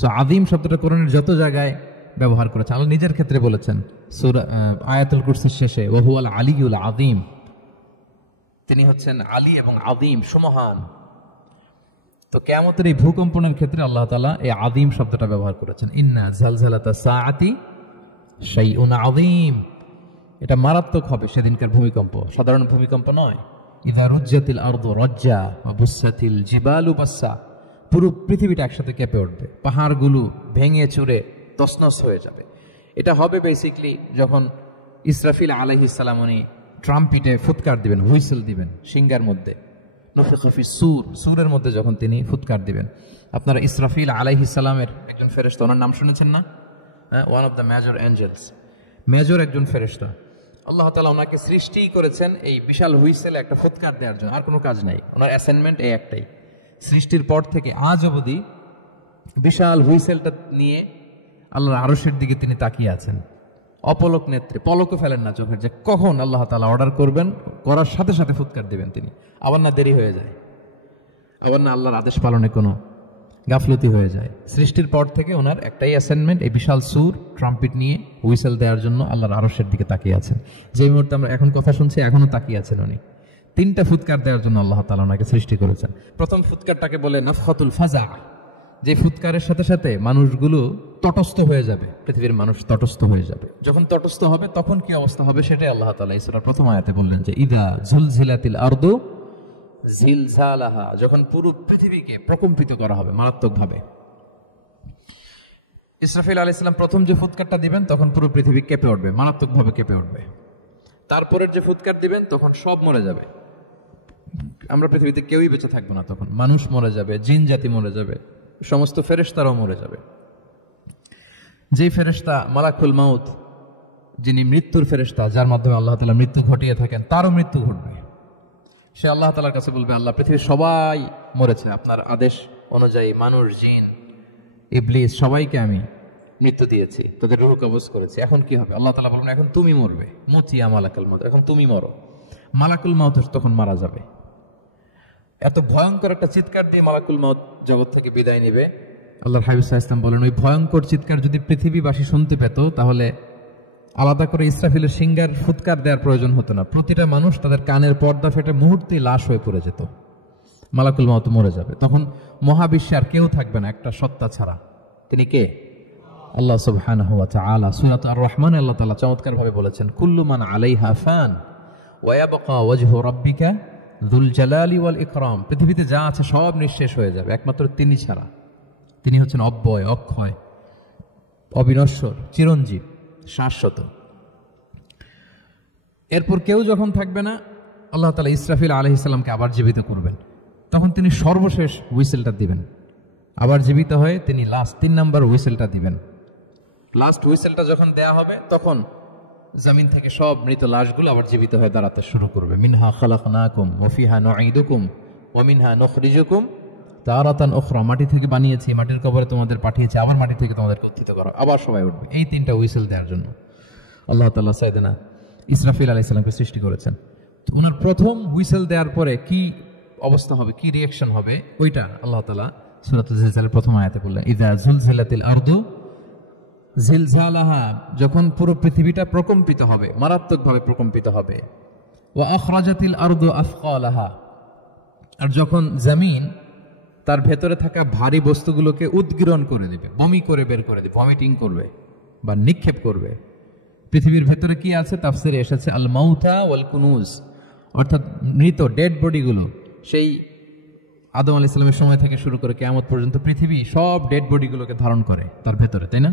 সো আযীম শব্দটা কোরআনের যত জায়গায় ব্যবহার করেছেন, আল্লাহ নিজের ক্ষেত্রে বলেছেন সূরা আয়াতুল কুরসির শেষে, ওয়া হুয়াল আলিয়ুল আযীম, তিনি হচ্ছেন আলী এবং আযীম, সুমহান। তো কিয়ামতের এই ভূকম্পনের ক্ষেত্রে আল্লাহ তাআলা এই আযীম শব্দটা ব্যবহার করেছেন। ইন্না যালজালাতাস সাআতি শাইউন আযীম, এটা মারাত্মক হবে সেদিনকার ভূমিকম্প, সাধারণ ভূমিকম্প নয়। ইযা রুজ্জাতিল আরদু রাজ্জা ওয়া বুসাতিল জিবালু বাসসা, পুরো পৃথিবীটা একসাথে কেঁপে উঠবে, পাহাড়গুলো ভেঙে চুরে তছনছ হয়ে যাবে। এটা হবে বেসিক্যালি যখন ইসরাফিল আলাইহিস সালাম উনি ট্রাম্পিটে ফুৎকার দিবেন, হুইসেল দিবেন সিঙ্গার মধ্যে, নফিখা ফিস সূর, সূরের মধ্যে যখন তিনি ফুৎকার দিবেন। আপনারা ইসরাফিল আলাইহিস সালামের একজন ফেরেশতা, ওনার নাম শুনেছেন না? One of the major angels, major একজন ফেরেশতা। আল্লাহ তাআলা ওনাকে সৃষ্টি করেছেন এই বিশাল হুইসেলে একটা ফুৎকার দেওয়ার জন্য, আর কোনো কাজ নাই। ওনার অ্যাসাইনমেন্ট এই একটাই, সৃষ্টির পর থেকে আজ অবধি বিশাল হুইসেলটা নিয়ে আল্লাহর আরশের দিকে তিনি তাকিয়ে আছেন, অপলক নেত্রে, পলকও ফেলেন না চোখের, যে কখন আল্লাহ তাআলা অর্ডার করবেন, করার সাথে সাথে ফুৎকার দিবেন তিনি। আবার না দেরি হয়ে যায়, আবার না আল্লাহর আদেশ পালনে কোনো গাফলতি হয়ে যায়। সৃষ্টির পর থেকে ওনার একটাই অ্যাসাইনমেন্ট, এই বিশাল সুর ট্রাম্পিট নিয়ে হুইসেল দেওয়ার জন্য আল্লাহর আরশের দিকে তাকিয়ে আছেন। যে মুহূর্তে আমরা এখন কথা শুনছি এখনো তাকিয়ে আছেন উনি। 3টা ফুৎকার দেওয়ার জন্য আল্লাহ তাআলা ওনাকে সৃষ্টি করেছেন। প্রথম ফুৎকারটাকে বলে নাফখাতুল ফাজা, যে ফুৎকারের সাথে সাথে মানুষগুলো তটস্থ হয়ে যাবে, পৃথিবীর মানুষ তটস্থ হয়ে যাবে। যখন তটস্থ হবে তখন কি অবস্থা হবে সেটাই আল্লাহ তাআলা এই সূরার প্রথম আয়াতে বললেন, যে ইদা জুলজিলাতিল আরদু জিলজালাহা, যখন পুরো পৃথিবীকে প্রকম্পিত করা হবে মারাত্মকভাবে। ইসরাফিল আলাইহিস সালাম প্রথম যে ফুৎকারটা দিবেন তখন পুরো পৃথিবী কেঁপে উঠবে, মারাত্মকভাবে কেঁপে উঠবে। তারপরের যে ফুৎকার দিবেন তখন সব মরে যাবে, আমরা পৃথিবীতে কেউই বেঁচে থাকবো না। তখন মানুষ মরে যাবে, জিন জাতি মরে যাবে, সমস্ত ফেরেশতারাও মরে যাবে। যেই ফেরেশতা মালাকুল মাউত, যিনি মৃত্যুর ফেরেশতা, যার মাধ্যমে আল্লাহ তাআলা মৃত্যু ঘটিয়ে থাকেন, তারও মৃত্যু ঘটবে। সে আল্লাহ তাআলার কাছে বলবে, আল্লাহ, পৃথিবীর সবাই মরেছে আপনার আদেশ অনুযায়ী, মানুষ, জিন, ইবলিস সবাইকে আমি মৃত্যু দিয়েছি, তোদের রূহ কবজ করেছি, এখন কি হবে? আল্লাহ তাআলা বলবেন, এখন তুমি মরবে, মুতিয়া মালাকুল মাউত, এখন তুমি মরো। মালাকুল মাউত তখন মারা যাবে। এত ভয়ঙ্কর একটা চিৎকার দিয়ে মালাকুল মাউত জগৎ থেকে বিদায় নেবে। আল্লাহর হাবিব সাল্লাল্লাহু আলাইহি ওয়াসাল্লাম বলেন, ওই ভয়ঙ্কর চিৎকার যদি পৃথিবীবাসী শুনতে পেত তাহলে আলাদা করে ইসরাফিলের সিঙ্গার ফুৎকার দেওয়ার প্রয়োজন হতো না। প্রতিটা মানুষ তাদের কানের পর্দা ফেটে মুহূর্তেই লাশ হয়ে পড়ে যেত, মালাকুল মাউত মরে যাবে। তখন মহাবিশ্বে আর কেউ থাকবে না একটা সত্তা ছাড়া। তিনি কে? আল্লাহ সুবহানাহু ওয়া তাআলা। সূরা আর-রহমানে আল্লাহ তাআলা চমৎকার ভাবে বলেছেন, কুল্লু মান আলাইহা ফান ওয়া ইয়াবকা ওয়াজহু রাব্বিকা যুল জালালি ওয়াল ইকরাম। পৃথিবীতে যা আছে সব নিঃশেষ হয়ে যাবে একমাত্র তিনি ছাড়া। তিনি হচ্ছেন অব্যয়, অক্ষয়, অবিনশ্বর, চিরঞ্জীব, শাশ্বত। এরপর কেউ যখন থাকবে না, আল্লাহ তাআলা ইসরাফিল আলাইহিস সালামকে আবার জীবিত করবেন। তখন তিনি সর্বশেষ হুইসেলটা দিবেন, আবার জীবিত হয়ে তিনি লাস্ট 3 নাম্বার হুইসেলটা দিবেন। লাস্ট হুইসেলটা যখন দেয়া হবে তখন জমিন থেকে সব মৃত লাশগুলো আবার জীবিত হয়ে দাঁড়াতে শুরু করবে। মিনহা খালাকনাকুম ওয়া ফিহা নুঈদুকুম ওয়া মিনহা নুখরিজুকুম তারাতান উখরা, মাটি থেকে বানিয়েছি, মাটির কবরে তোমাদের পাঠিয়েছি, আবার মাটি থেকে তোমাদেরকে উত্থিত করা, আবার সবাই উঠবে। এই 3টা হুইসেল দেওয়ার জন্য আল্লাহ তাআলা সাইয়েদনা ইসরাফিল আলাইহিস সালামকে সৃষ্টি করেছেন। তো ওনার প্রথম হুইসেল দেওয়ার পরে কি অবস্থা হবে, কি রিঅ্যাকশন হবে, ওইটা আল্লাহ তাআলা সূরাতুল জিলজালের প্রথম আয়াতে বললেন, ইযা জুলজিলাতিল আরদু জিলজালাহা, যখন পুরো পৃথিবীটা প্রকম্পিত হবে, মারাত্মকভাবে প্রকম্পিত হবে। ওয়া আখরাজাতিল আরদু আফকালাহা, আর যখন জমিন তার ভেতরে থাকা ভারী বস্তুগুলোকে উদ্গীরণ করে দিবে, বমি করে বের করে দিবে, ভমিটিং করবে বা নিক্ষেপ করবে। পৃথিবীর ভেতরে কি আছে? তাফসিরে এসেছে আল মাউতা ওয়াল কুনুজ, অর্থাৎ মৃত ডেড বডিগুলো। সেই আদম আলাইহিস সালামের সময় থেকে শুরু করে কিয়ামত পর্যন্ত পৃথিবী সব ডেড বডিগুলোকে ধারণ করে তার ভেতরে, তাই না?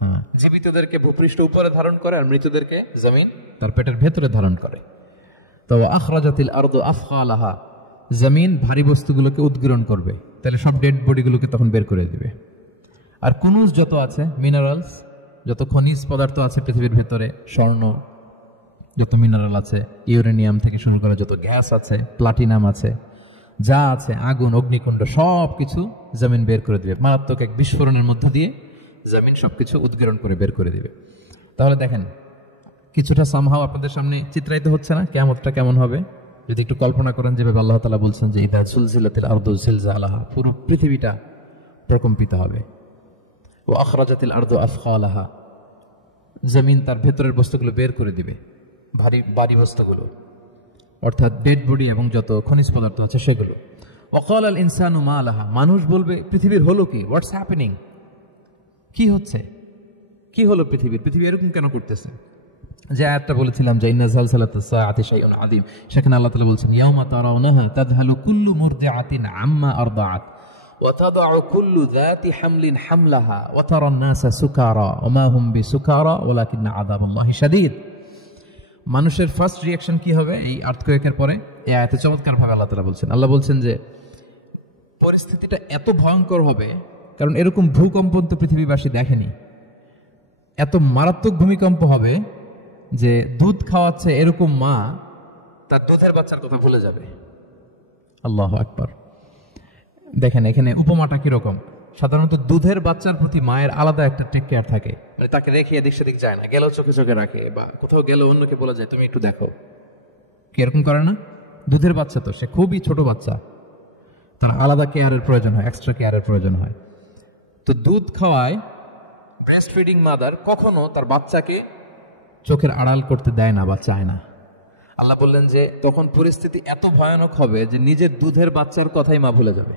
হ্যাঁ, জীবিতদেরকে ভূপৃষ্ঠ উপরে ধারণ করে আর মৃতদেরকে জমিন তার পেটের ভেতরে ধারণ করে। তো আখরাজাতিল আরদু আফখালাহা, জমিন ভারী বস্তুগুলোকে উদ্গীরণ করবে, তাহলে সব ডেড বডিগুলোকে তখন বের করে দিবে। আর কুনুজ যত আছে, মিনারেলস, যত খনিজ পদার্থ আছে পৃথিবীর ভেতরে, স্বর্ণ, যত মিনারেল আছে, ইউরেনিয়াম থেকে শুরু করে যত গ্যাস আছে, প্লাটিনাম আছে, যা আছে, আগুন, অগ্নিকুণ্ড, সব কিছু জমিন বের করে দিবে। মারাত্মক এক বিস্ফোরণের মধ্য দিয়ে জমিন সবকিছু উদ্গীরণ করে বের করে দিবে। তাহলে দেখেন, কিছুটা সামহাও আপনাদের সামনে চিত্রায়িত হচ্ছে না কিয়ামতটা কেমন হবে? যদি একটু কল্পনা করেন, যেভাবে আল্লাহ তাআলা বলছেন যে ইদা সুলজিলাতিল আরদু জিলজালাহা, পুরো পৃথিবীটা প্রকম্পিত হবে। ও আখরাজাতিল আরদু আফখালাহা, জমিন তার ভেতরের বস্তুগুলো বের করে দিবে, ভারী বস্তুগুলো, অর্থাৎ ডেড বডি এবং যত খনিজ পদার্থ আছে সেগুলো। ওয়াকাল আল ইনসানু মা লাহা, মানুষ বলবে পৃথিবীর হলো কি? What's happening? কি হচ্ছে? কি হলো পৃথিবীর? পৃথিবী এরকম কেন করতেছে? যে আয়াতটা বলেছিলাম যে ইন্না যালজালাতাস সাআতি শাইউন আযীম, সেখানে আল্লাহ তাআলা বলছেন ইয়াউমা তারাউনাহা তাযহালু কুল্লু মুরদিআতিন আম্মা আরদাআত ওয়া তাদউ কুল্লু যাতি হামলিন হামলাহা ওয়া তারান নাসা সুকারা ওয়া মা হুম বিসুকারা ওয়ালাকিন্না আযাবাল্লাহি শাদীদ। মানুষের ফার্স্ট রিঅ্যাকশন কি হবে এই আর্থকোয়েকের পরে? এই আয়াতে চমৎকারভাবে আল্লাহ তাআলা বলছেন। আল্লাহ বলছেন যে পরিস্থিতিটা এত ভয়ঙ্কর হবে, কারণ এরকম ভূকম্পন তো পৃথিবীবাসী দেখেনি। এত মারাত্মক ভূমিকম্প হবে যে দুধ খাওয়াচ্ছে এরকম মা তার দুধের বাচ্চার কথা ভুলে যাবে। আল্লাহু আকবার। দেখেন এখানে উপমাটা কিরকম। সাধারণত দুধের বাচ্চার প্রতি মায়ের আলাদা একটা টেক কেয়ার থাকে, মানে তাকে রেখে এদিক সেদিক যায় না, গেলেও চোখে চোখে রাখে, বা কোথাও গেলে অন্যকে বলা যায় তুমি একটু দেখো। কি এরকম করে না? দুধের বাচ্চা তো সে খুবই ছোট বাচ্চা, তার আলাদা কেয়ারের প্রয়োজন হয়, এক্সট্রা কেয়ারের প্রয়োজন হয়। তো দুধ খাওয়ায় ব্রেস্ট ফিডিং মাদার কখনো তার বাচ্চাকে চোখের আড়াল করতে দেয় না বা চায় না। আল্লাহ বললেন যে তখন পরিস্থিতি এত ভয়ানক হবে যে নিজের দুধের বাচ্চার কথাই মা ভুলে যাবে।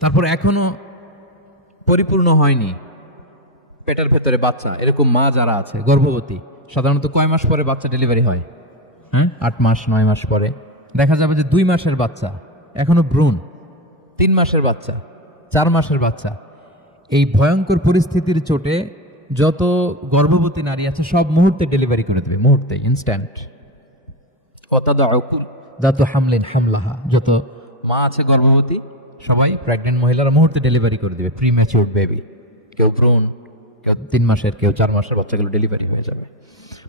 তারপর এখনো পরিপূর্ণ হয়নি পেটের ভেতরে বাচ্চা, এরকম মা যারা আছে গর্ভবতী, সাধারণত কয় মাস পরে বাচ্চা ডেলিভারি হয়? 8 মাস 9 মাস পরে। দেখা যাবে যে 2 মাসের বাচ্চা এখনো ভ্রূণ, 3 মাসের বাচ্চা, 4 মাসের বাচ্চা। এই ভয়ঙ্কর পরিস্থিতির চোটে যত গর্ভবতী নারী আছে সব মুহূর্তে ডেলিভারি করে দেবে, মুহূর্তে, ইনস্ট্যান্ট। যত হামলিন হামলাহা, যত মা আছে গর্ভবতী সবাই, প্রেগনেন্ট মহিলারা মুহূর্তে ডেলিভারি করে দেবে, প্রি ম্যাচিউরড বেবি। কেউ ভ্রূণ, কেউ 3 মাসের, কেউ 4 মাসের বাচ্চাগুলো ডেলিভারি হয়ে যাবে।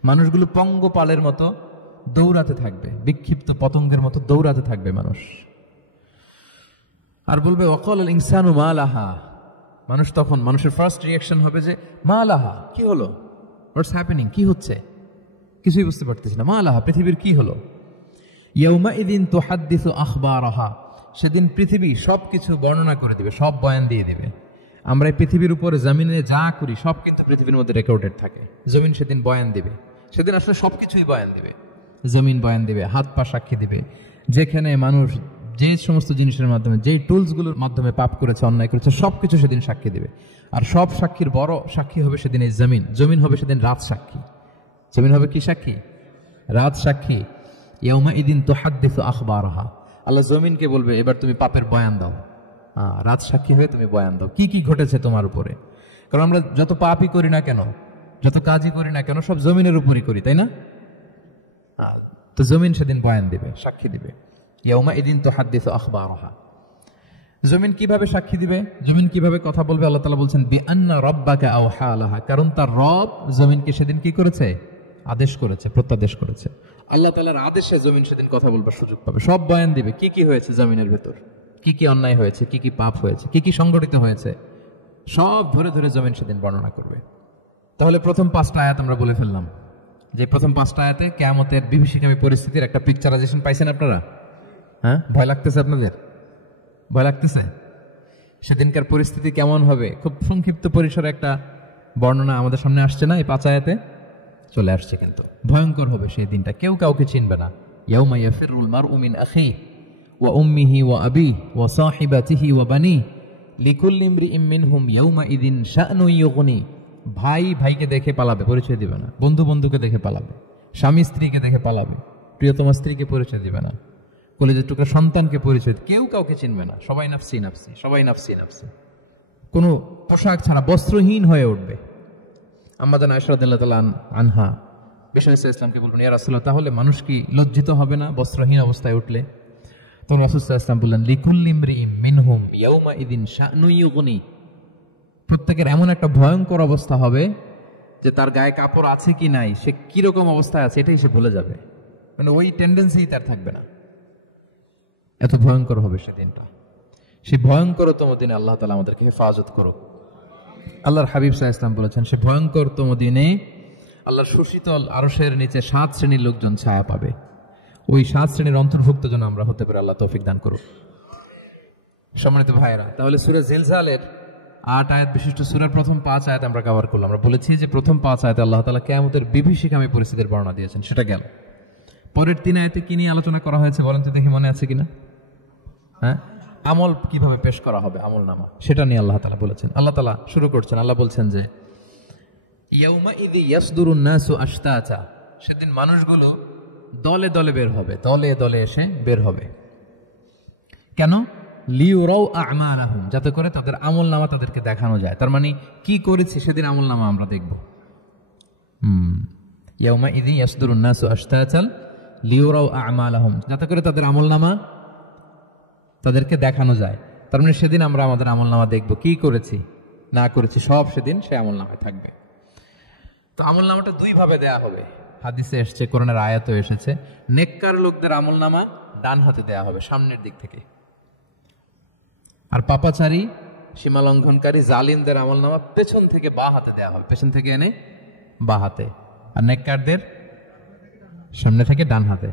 মানুষগুলো পঙ্গপালের মতো দৌড়াতে থাকবে, বিক্ষিপ্ত পতঙ্গের মতো দৌড়াতে থাকবে মানুষ। আর বলবে ওয়াকাল আল ইনসানু মা লাহা, মানুষ তখন, মানুষের ফার্স্ট রিঅ্যাকশন হবে যে মা লাহা, কি হলো? What's happening? কি হচ্ছে? কিছুই বুঝতে পারতেছি না। মা লাহা, পৃথিবীর কি হলো? ইয়াউমাইদিন তুহাদ্দিসু আখবারাহা, সেদিন পৃথিবী সবকিছু বর্ণনা করে দিবে, সব বয়ান দিয়ে দিবে। আমরা এই পৃথিবীর উপরে জমিনে যা করি সব কিন্তু পৃথিবীর মধ্যে রেকর্ডেড থাকে। জমিন সেদিন বয়ান দিবে, সেদিন আসলে সবকিছুই বয়ান দিবে। জমিন বয়ান দিবে, হাত পা সাক্ষী দিবে। যেখানে মানুষ যে সমস্ত জিনিসের মাধ্যমে, যে টুলসগুলোর মাধ্যমে পাপ করেছে, অন্যায় করেছে, সবকিছু সেদিন সাক্ষী দিবে। আর সব সাক্ষীর বড় সাক্ষী হবে সেদিন এই জমিন। জমিন হবে সেদিন রাত সাক্ষী। জমিন হবে কি সাক্ষী? রাত সাক্ষী। ইয়াউমাইদিন তুহাদ্দিসু আখবারাহা, আল্লাহ জমিনকে বলবে এবার তুমি পাপের বয়ান দাও। রাত সাক্ষী হয়ে তুমি বয়ান দাও, কি কি ঘটেছে তোমার উপরে। কারণ আমরা যত পাপই করি না কেন, যত কাজই করি না কেন, সব জমিনের উপরই করি, তাই না? তো জমিন সেদিন বয়ান দিবে, সাক্ষী দিবে। ইয়াউমাইদিন তুহাদ্দিসু আখবারাহা। জমিন কিভাবে সাক্ষী দিবে, জমিন কিভাবে কথা বলবে? আল্লাহ তাআলা বলছেন বিআন্না রাব্বাকা আওহা লাহা, কারণ তার রব জমিনকে সেদিন কি করেছে? আদেশ করেছে, প্রত্যাদেশ করেছে। আল্লাহ তাআলার আদেশে জমিন সেদিন কথা বলবার সুযোগ পাবে, সব বয়ান দিবে, কি কি হয়েছে জমিনের ভেতর, কি কি অন্যায় হয়েছে, কি কি পাপ হয়েছে, কি কি সংগঠিত হয়েছে, সব ধরে ধরে জমিন সেদিন বর্ণনা করবে। তাহলে প্রথম 5টা আয়াত আমরা বলে ফেললাম, যে প্রথম 5টা আয়াতে কিয়ামতের বিভীষিকামী পরিস্থিতির একটা পিকচারাইজেশন পাইছেন আপনারা? ভয় লাগতেছে আপনাদের? ভয় লাগতেছে? সেদিনকার পরিস্থিতি কেমন হবে খুব সংক্ষিপ্ত পরিসরে একটা বর্ণনা আমাদের সামনে আসছে না? এই 5 আয়াতে চলে আসছে। কিন্তু ভয়ঙ্কর হবে সেই দিনটা, কেউ কাউকে চিনবে না। ইয়াউমা ইয়াফিরুল মারউ মিন আখিহি ওয়া উম্মিহি ওয়া আবিহি ওয়া সাহিবাতিহি ওয়া বানিহি লিকুল্লি ইমরিইম মিনহুম ইয়াওমাইযিন শা'নুন ইউগনি। ভাই ভাইকে দেখে পালাবে, পরিচয় দিবে না। বন্ধু বন্ধুকে দেখে পালাবে, স্বামী স্ত্রীকে দেখে পালাবে, প্রিয়তমা স্ত্রীকে পরিচয় দিবে না, কলেজের টুকরা সন্তানকে পরিচয়, কেউ কাউকে চিনবে না। সবাই নাফসি নাফসি, সবাই নাফসি নাফসি। কোনো পোশাক ছাড়া বস্ত্রহীন হয়ে উঠবে। আম্মা জান আয়েশা রাদিয়াল্লাহু তাআলা আনহা বিষ্ণু ইসলামকে বললেন, ইয়া রাসূলুল্লাহ, তাহলে মানুষ কি লজ্জিত হবে না বস্ত্রহীন অবস্থায় উঠলে? তখন রাসূল সাল্লাল্লাহু আলাইহি ওয়াসাল্লাম বললেন, লিকুল্লি ইমরিইম মিনহুম ইয়াওমাইযিন শা'নুন ইউগনি। প্রত্যেকের এমন একটা ভয়ঙ্কর অবস্থা হবে যে তার গায়ে কাপড় আছে কি নাই, সে কিরকম অবস্থায় আছে এটাই সে ভুলে যাবে। মানে ওই টেন্ডেন্সি তার থাকবে না। এত ভয়ঙ্কর হবে সেদিনটা। সেই ভয়ঙ্করতম দিনে আল্লাহ তাআলা আমাদেরকে হেফাজত করুক। আল্লাহর হাবিব সাল্লাল্লাহু আলাইহি ওয়াসাল্লাম বলেছেন, সে ভয়ঙ্করতম দিনে আল্লাহর সুশীতল আরশের নিচে 7 শ্রেণীর লোকজন ছায়া পাবে। ওই 7 শ্রেণীর অন্তর্ভুক্ত যেন আমরা হতে পারি, আল্লাহ তৌফিক দান করুক। সম্মানিত ভাইয়েরা, তাহলে সূরা জিলজালের 8 আয়াত বিশিষ্ট সূরার প্রথম 5 আয়াত আমরা কভার করলাম। আমরা বলেছি যে প্রথম 5 আয়াতে আল্লাহ তাআলা কিয়ামতের বিভীষিকাময় পরিস্থিতির বর্ণনা দিয়েছেন, সেটা গেল। পরের 3 আয়াতে কি নিয়ে আলোচনা করা হয়েছে বলেন তো দেখি, মনে আছে কিনা? হ্যাঁ, আমল কিভাবে পেশ করা হবে, আমল নামা, সেটা নিয়ে আল্লাহ তাআলা বলেছেন। আল্লাহ তাআলা শুরু করছেন, আল্লাহ বলছেন যে ইয়াউমাইযি ইয়াসদুরুন নাসু আশতাতা, সেদিন মানুষগুলো দলে দলে বের হবে, দলে দলে এসে বের হবে। কেন? লিউরাউ আ'মালাহুম, যাতে করে তাদের আমল নামা তাদেরকে দেখানো যায়। তার মানে কি করেছে সেদিন আমল নামা আমরা দেখব। ইয়াউমাইযি ইয়াসদুরুন নাসু আশতাতা লিউরাউ আ'মালাহুম, যাতে করে তাদের আমল নামা তাদেরকে দেখানো যায়। তার মানে সেদিন আমরা আমাদের আমল নামা দেখব, কি করেছি না করেছি সব সেদিন সে আমল নামায় থাকবে। তো আমল নামাটা 2 ভাবে দেয়া হবে। হাদিসে এসেছে, কোরআনের আয়াতও এসেছে, নেককার লোকদের আমল নামা ডান হাতে দেয়া হবে, সামনের দিক থেকে। আর পাপাচারী, সীমা লঙ্ঘনকারী, জালিমদের আমল নামা পেছন থেকে বাঁ হাতে দেয়া হবে, পেছন থেকে এনে বাঁ হাতে। আর নেককারদের সামনে থেকে ডান হাতে।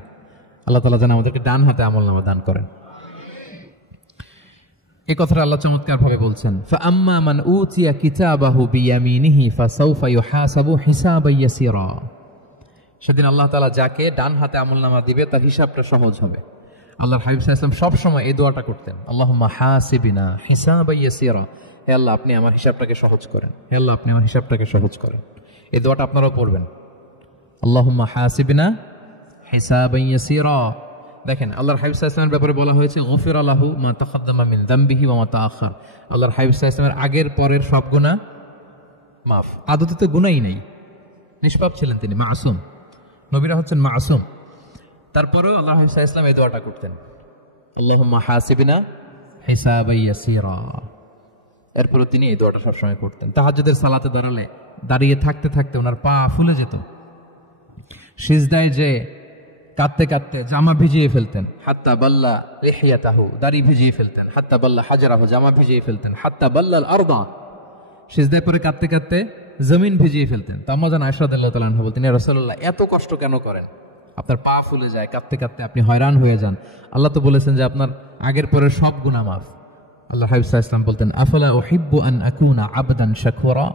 আল্লাহ তাআলা যেন আমাদেরকে ডান হাতে আমল নামা দান করেন। এই কথাটা আল্লাহ চমৎকার ভাবে বলছেন, ফাআম্মা মান উতিয়া কিতাবাহু বিয়ামিনিহি ফাসাউফা ইউহাসাবু হিসাবান ইয়াসীরা। সেদিন আল্লাহ তাআলা যাকে ডান হাতে আমলনামা দিবে তার হিসাবটা সহজ হবে। আল্লাহর হাবিব সাল্লাল্লাহু আলাইহি ওয়াসাল্লাম সব সময় এই দোয়াটা করতেন, আল্লাহুম্মা হাসিবিনা হিসাবান ইয়াসীরা। হে আল্লাহ, আপনি আমার হিসাবটাকে সহজ করেন, হে আল্লাহ, আপনি আমার হিসাবটাকে সহজ করেন। এই দোয়াটা আপনারাও পড়বেন, আল্লাহুম্মা হাসিবিনা হিসাবান ইয়াসীরা। দেখেন, আল্লাহর হাবিব সাল্লাল্লাহু আলাইহি ওয়াসাল্লামের ব্যাপারে বলা হয়েছে গফিরা লাহু মা তাকাদ্দামা মিন যামবিহি ওয়া মা তাআখার। আল্লাহর হাবিব সাল্লাল্লাহু আলাইহি ওয়াসাল্লামের আগের পরের সব গুনাহ মাফ। আদতে তো গুনাহই নেই, নিষ্পাপ ছিলেন তিনি, মাসুম। নবীরা হচ্ছেন মাসুম। তারপরেও আল্লাহর হাবিব সাল্লাল্লাহু আলাইহি ওয়াসাল্লাম এই দোয়াটা করতেন, আল্লাহুম্মা হাসিবিনা হিসাবান ইয়াসীরা। এরপরে তিনি এই দোয়াটা সবসময় করতেন। তাহাজ্জুদের সালাতে দাঁড়িয়ে থাকতে থাকতে ওনার পা ফুলে যেত। সিজদায় যে কাঁদতে কাঁদতে জামা ভিজিয়ে ফেলতেন, হাত্তা বাল্লা লিহিয়াতাহু, দাড়ি ভিজিয়ে ফেলতেন, হাত্তা বাল্লা হাজারাহু, জামা ভিজিয়ে ফেলতেন, হাত্তা বাল্লাল আরদা, সিজদায় পরে কাঁদতে কাঁদতে জমিন ভিজিয়ে ফেলতেন। তো আম্মা জান আয়েশা রাদিয়াল্লাহু তাআলা আনহা বলতেন, ইয়া রাসূলুল্লাহ, এত কষ্ট কেন করেন? আপনার পা ফুলে যায়, কাঁদতে কাঁদতে আপনি হয়রান হয়ে যান। আল্লাহ তো বলেছেন যে আপনার আগের পরের সব গুনাহ মাফ। আল্লাহ হাবিব সাল্লাল্লাহু আলাইহি ওয়াসাল্লাম বলতেন, আফালা উহিব্বু আন আকুনা আবদান শাকুরা।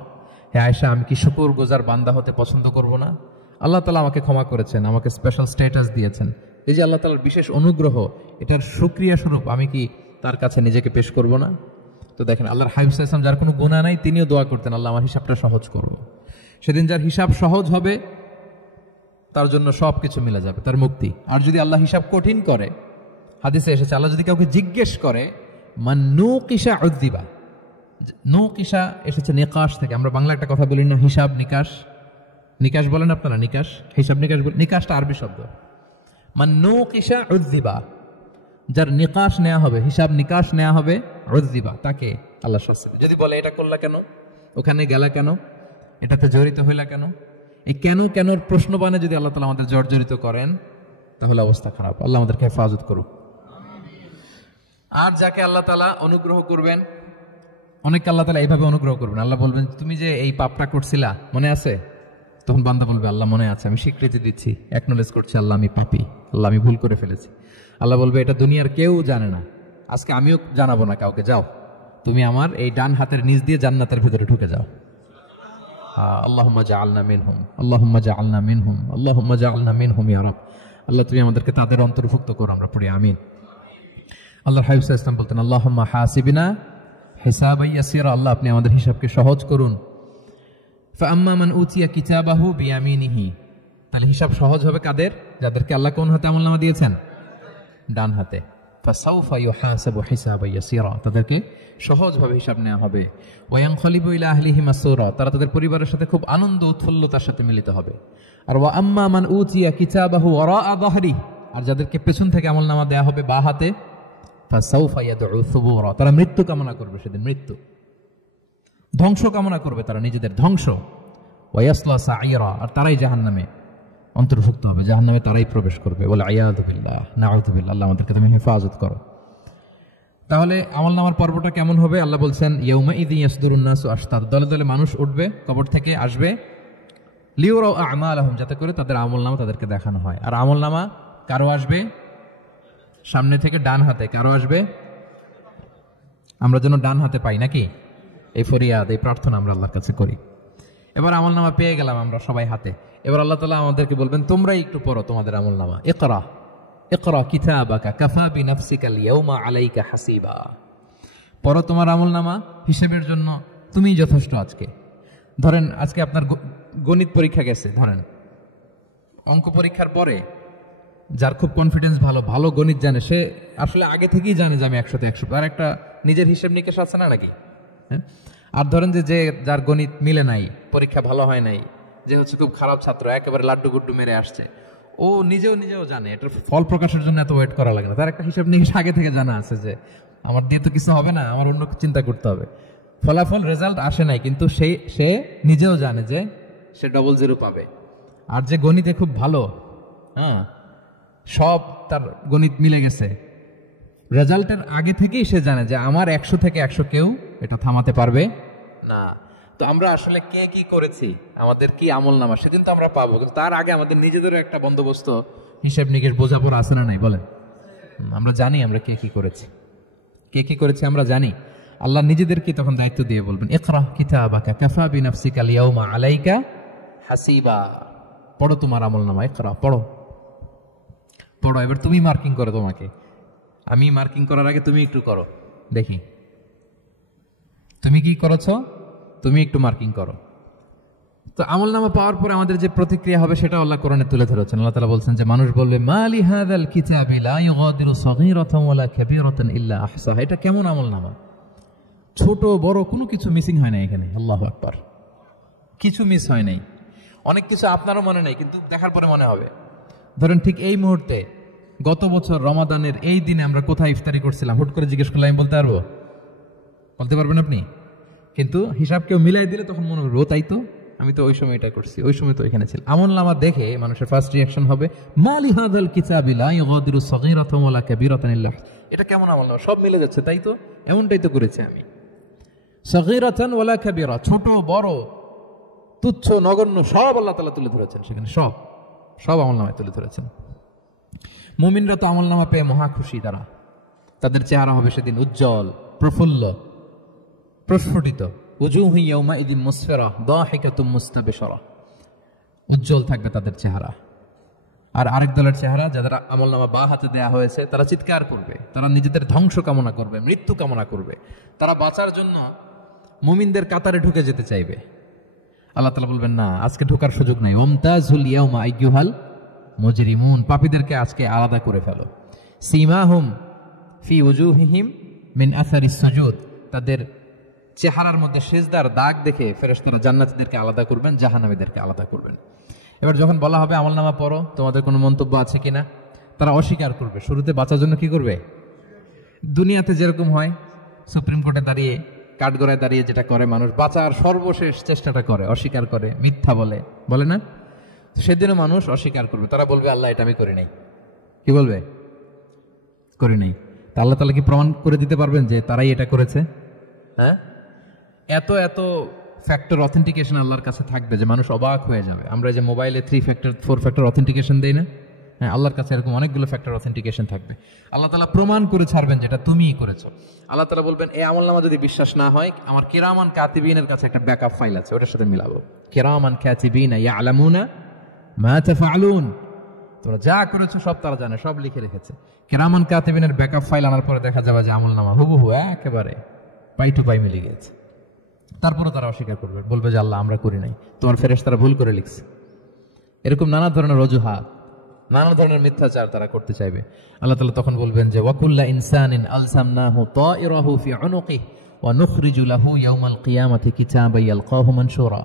হে আয়েশা, আমি কি শুকরগুজার বান্দা হতে পছন্দ করব না? আল্লাহ তাআলা আমাকে ক্ষমা করেছেন, আমাকে স্পেশাল স্ট্যাটাস দিয়েছেন। এই যে আল্লাহ তাআলার বিশেষ অনুগ্রহ, এটার শুকরিয়া স্বরূপ আমি কি তার কাছে নিজেকে পেশ করব না? তো দেখেন, আল্লাহর হাবিব সাল্লাল্লাহু আলাইহি ওয়াসাল্লাম যার কোনো গুনাহ নাই, তিনিও দোয়া করতেন, আল্লাহ আমার হিসাবটা সহজ করুন। সেদিন যার হিসাব সহজ হবে তার জন্য সব কিছু মিলে যাবে, তার মুক্তি। আর যদি আল্লাহ হিসাব কঠিন করে, হাদিসে এসেছে, আল্লাহ যদি কাউকে জিজ্ঞেস করে, মান নুকিশা উযযিবা। নুকিশা এসেছে নিকাশ থেকে। আমরা বাংলা একটা কথা বলি না, হিসাব নিকাশ। নিকাশ বলেন আপনারা? নিকাশ, হিসাব নিকাশ। নিকাশটা আরবি শব্দ। মান নুকিশা উযযিবা, যার নিকাশ নেওয়া হবে, হিসাব নিকাশ নেওয়া হবে, উযযিবা, তাকে আল্লাহ শাস্তি দেন। যদি বলে এটা করলা কেন, ওখানে গেলা কেন, এটাতে জড়িত হইলা কেন, এই কেন কেনর প্রশ্ন বানে যদি আল্লাহ তাআলা আমাদের জর্জরিত করেন, তাহলে অবস্থা খারাপ। আল্লাহ আমাদেরকে হেফাজত করুক। আর যাকে আল্লাহ তাআলা অনুগ্রহ করবেন, অনেককে আল্লাহ তাআলা এইভাবে অনুগ্রহ করবেন, আল্লাহ বলবেন, তুমি যে এই পাপটা করছিলা মনে আছে? তখন বান্দা বলবে, আল্লাহ মনে আছে, আমি স্বীকৃতি দিচ্ছি, অ্যাকনলেজ করছি, আল্লাহ আমি পাপী, আল্লাহ আমি ভুল করে ফেলেছি। আল্লাহ বলবে, এটা দুনিয়ার কেউ জানে না, আজকে আমিও জানাবো না কাউকে, যাও তুমি আমার এই ডান হাতের নিচ দিয়ে জান্নাতের ভিতরে ঢুকে যাও। আল্লাহুম্মা জাআলনা মিনহুম, আল্লাহুম্মা জাআলনা মিনহুম, আল্লাহুম্মা জাআলনা মিনহুম ইয়া রাব। আল্লাহ তুমি আমাদেরকে তাদের অন্তর্ভুক্ত করো, আমরা পড়ি আমিন। আল্লাহর হাবিব সাল্লাল্লাহু আলাইহি ওয়াসাল্লাম বলতেন, আল্লাহুম্মা হাসিবিনা হিসাবান ইয়াসীরা, আল্লাহ আপনি আমাদের হিসাবকে সহজ করুন। ফাআম্মা মান উতিয়া কিতাবাহু বিয়ামিনিহি, তাহলে হিসাব সহজ হবে কাদের? যাদেরকে আল্লাহ কোন হাতে আমলনামা দিয়েছেন? ডান হাতে। ফাসাউফা ইউহাসাবু হিসাবান ইয়াসীরা, তাদেরকে সহজভাবে হিসাব নেওয়া হবে। ওয়া ইয়ানকালিবু ইলা আহলিহি মাসরুরা, তারা তাদের পরিবারের সাথে খুব আনন্দ উৎফুল্লতার সাথে মিলিত হবে। আর ওয়া আম্মা মান উতিয়া কিতাবাহু ওয়ারাআ যাহরি, আর যাদেরকে পেছন থেকে আমলনামা দেয়া হবে বা হাতে, ফাসাউফা ইয়াদউ সুবুরা, তারা মৃত্যু কামনা করবে, সেদিন মৃত্যু, ধ্বংস কামনা করবে, তারা নিজেদের ধ্বংস। ওয়া ইয়াসলা সাঈরা, আর তারাই জাহান্নামে অন্তর্ভুক্ত হবে, জাহান্নামে তারাই প্রবেশ করবে। ওয়াল আয়াযু বিল্লাহ, নাউযু বিল্লাহ, আল্লাহ আমাদেরকে তুমি হেফাজত করো। তাহলে আমলনামার পর্বটা কেমন হবে? আল্লাহ বলছেন, ইয়াউমা ইযি ইয়াসদুরুন নাসু আশতাত, দলে দলে মানুষ উঠবে, কবর থেকে আসবে, লিউরাউ আ'মালাহুম, যাতে করে তাদের আমলনামা তাদেরকে দেখানো হয়। আর আমলনামা কারো আসবে সামনে থেকে ডান হাতে, কারো আসবে, আমরা যেন ডান হাতে পাই নাকি? এই ফরিয়াদ, এই প্রার্থনা আমরা আল্লাহর কাছে করি। এবার আমলনামা পেয়ে গেলাম আমরা সবাই হাতে। এবার আল্লাহ তাআলা আমাদেরকে বলবেন, তোমরাই একটু পড়ো তোমাদের আমলনামা। ইকরা ইকরা কিতাবাকা কাফা বিনাফসিকাল ইয়াউমা আলাইকা হাসিবা, পড়ো তোমার আমলনামা, হিসাবের জন্য তুমিই যথেষ্ট আজকে। ধরেন আজকে আপনার গণিত পরীক্ষা গেছে, ধরেন অঙ্ক পরীক্ষার পরে যার খুব কনফিডেন্স ভালো, ভালো গণিত জানে, সে আসলে আগে থেকেই জানে যে আমি 100তে 100, আর একটা নিজের হিসেব নিকেশ আছে না নাকি? হ্যাঁ। আর ধরেন যে যার গণিত মিলে নাই, পরীক্ষা ভালো হয় নাই, যে হচ্ছে খুব খারাপ ছাত্র, একেবারে লাড্ডু গুড্ডু মেরে আসছে, ও নিজেও জানে এটার ফল প্রকাশের জন্য এত ওয়েট করা লাগে না, তার একটা হিসাব নিকেশ আগে থেকে জানা আছে যে আমার দিয়ে তো কিছু হবে না, আমার অন্য চিন্তা করতে হবে। ফলাফল রেজাল্ট আসে নাই, কিন্তু সে নিজেও জানে যে সে 00 পাবে। আর যে গণিতে খুব ভালো, হ্যাঁ, সব তার গণিত মিলে গেছে, রেজাল্টের আগে থেকেই সে জানে যে আমার 100 থেকে 100 কেউ এটা থামাতে পারবে না। তো আমরা আসলে কে কি করেছি, আমাদের কি আমলনামা, সেদিন তো আমরা পাবো, কিন্তু তার আগে আমাদের নিজেদেরও একটা বন্দোবস্ত, হিসেব নিকেশ, বোঝাপড়া আছে না নাই বলেন? আমরা জানি আমরা কে কি করেছি আমরা জানি। আল্লাহ নিজেদেরকে তখন দায়িত্ব দিয়ে বলবেন, ইকরা কিতাবাকা কাফা বিনাফসিকাল ইয়াউমা আলাইকা হাসিবা, পড়ো তোমার আমলনামা, ইকরা, পড়ো। এবার তুমি মার্কিং করো, তোমাকে আমি মার্কিং করার আগে তুমি একটু করো, দেখি তুমি কি করেছো, তুমি একটু মার্কিং করো। তো আমলনামা পাওয়ার পরে আমাদের যে প্রতিক্রিয়া হবে সেটা আল্লাহ কোরআনে তুলে ধরেছেন। আল্লাহ তাআলা বলছেন যে মানুষ বলবে, মালি হাযাল কিতাবি লা ইউগাদিরু সগীরাতান ওয়ালা কাবীরাতান ইল্লা আহসাহা, এটা কেমন আমলনামা, ছোট বড় কোনো কিছু মিসিং হয় না এখানে। আল্লাহু আকবার, কিছু মিস হয় নাই। অনেক কিছু আপনারও মনে নাই, কিন্তু দেখার পরে মনে হবে। ধরেন ঠিক এই মুহূর্তে, গত বছর রমাদানের এই দিনে আমরা কোথায় ইফতারি করছিলাম, হুট করে জিজ্ঞেস করলে আমি বলতে পারবো? বলতে পারবেন আপনি? কিন্তু হিসাব কেউ মিলাই দিলে তখন মনে করবো, তাই তো, আমি তো ওই সময় এটা করছি, ওই সময় তো এখানে ছিল। আমলনামা দেখে মানুষের ফার্স্ট রিঅ্যাকশন হবে, মালি হাযাল কিতাবি লা ইউগাদিরু সগীরাতান ওয়ালা কাবীরাতান ইল্লা, এটা কেমন আমলনামা, সব মিলে যাচ্ছে, তাই তো, এমনটাই তো করেছি আমি। সগীরাতান ওয়ালা কাবীরা, ছোট বড় তুচ্ছ নগণ্য সব আল্লাহ তাআলা তুলে ধরেছেন সেখানে, সব আমলনামায় তুলে ধরেছেন। মুমিনরা তো আমলনামা পেয়ে মহা খুশি, তাদের চেহারা হবে সেদিন উজ্জ্বল, প্রফুল্ল, প্রস্ফুটিত। উজুহু ইয়াউমাইযিন মুসফিরা দাহিকাতুম মুস্তাবশিরা, উজ্জ্বল থাকবে তাদের চেহারা। আর আরেক দলের চেহারা, যাদের আমলনামা বা হাতে দেয়া হয়েছে, তারা চিৎকার করবে, তারা নিজেদের ধ্বংস কামনা করবে, মৃত্যু কামনা করবে, তারা বাঁচার জন্য মুমিনদের কাতারে ঢুকে যেতে চাইবে। আল্লাহ তাআলা বলবেন, না, আজকে ঢোকার সুযোগ নাই। ওমতাজুল ইয়াউমা আইয়ুহাল মুজরিমুন, পাপীদেরকে আজকে আলাদা করে ফেলো। সীমাহুম ফি উজুহিহিম মিন আসারিস সুজুদ, তাদের চেহারার মধ্যে সিজদার দাগ দেখে ফেরেশতারা জান্নাতীদেরকে আলাদা করবেন, জাহান্নামীদেরকে আলাদা করবেন। এবার যখন বলা হবে আমলনামা পড়ো, তোমাদের কোনো মন্তব্য আছে কিনা, তারা অস্বীকার করবে। শুরুতে বাঁচার জন্য কি করবে? দুনিয়াতে যেরকম হয়, সুপ্রিম কোর্টে দাঁড়িয়ে, কাঠগড়ায় দাঁড়িয়ে যেটা করে মানুষ, বাঁচার সর্বশেষ চেষ্টাটা করে, অস্বীকার করে, মিথ্যা বলে না? সেদিনও মানুষ অস্বীকার করবে, তারা বলবে, আল্লাহ এটা আমি করি নাই। কি বলবে? করি নাই। তা আল্লাহ তাআলা কি প্রমাণ করে দিতে পারবেন যে তারাই এটা করেছে? হ্যাঁ, এত ফ্যাক্টর অথেন্টিকেশন আল্লাহর কাছে থাকবে যে মানুষ অবাক হয়ে যাবে। আমরা যে মোবাইলে 3 ফ্যাক্টর 4 ফ্যাক্টর অথেন্টিকেশন দেই না, হ্যাঁ, আল্লাহর কাছে এরকম অনেকগুলো ফ্যাক্টর অথেন্টিকেশন থাকবে। আল্লাহ তাআলা প্রমাণ করে ছাড়বেন যেটা তুমিই করেছো। আল্লাহ তাআলা বলবেন, এই আমলনামা যদি বিশ্বাস না হয়, আমার কিরামান কাতিবিনের কাছে একটা ব্যাকআপ ফাইল আছে, ওটার সাথে মিলাবো। কিরামান কাতিবিনা ইয়ালামুনা মা তাফআলুন, তোমরা যা করেছো সব তারা জানে, সব লিখে রেখেছে। কিরামান কাতিবিনের ব্যাকআপ ফাইল আনার পরে দেখা যাবে যে আমলনামা হুবহু একেবারে পাই টু পাই মিলে গেছে। তারপরে তারা অস্বীকার করবে, বলবে যে আল্লাহ আমরা করি নাই, তোমার ফেরেশতারা ভুল করে লিখছে। এরকম নানা ধরনের অজুহাত, নানা ধরনের মিথ্যাচার তারা করতে চাইবে। আল্লাহ তাআলা তখন বলবেন যে ওয়াকুল্লা ইনসানিন আলসামনাহু তাইরাহু ফি উনুকিহি ওয়া নুখরিজু লাহু ইয়াওমাল কিয়ামাতি কিতাবান ইয়ালকাহু মানশুরা।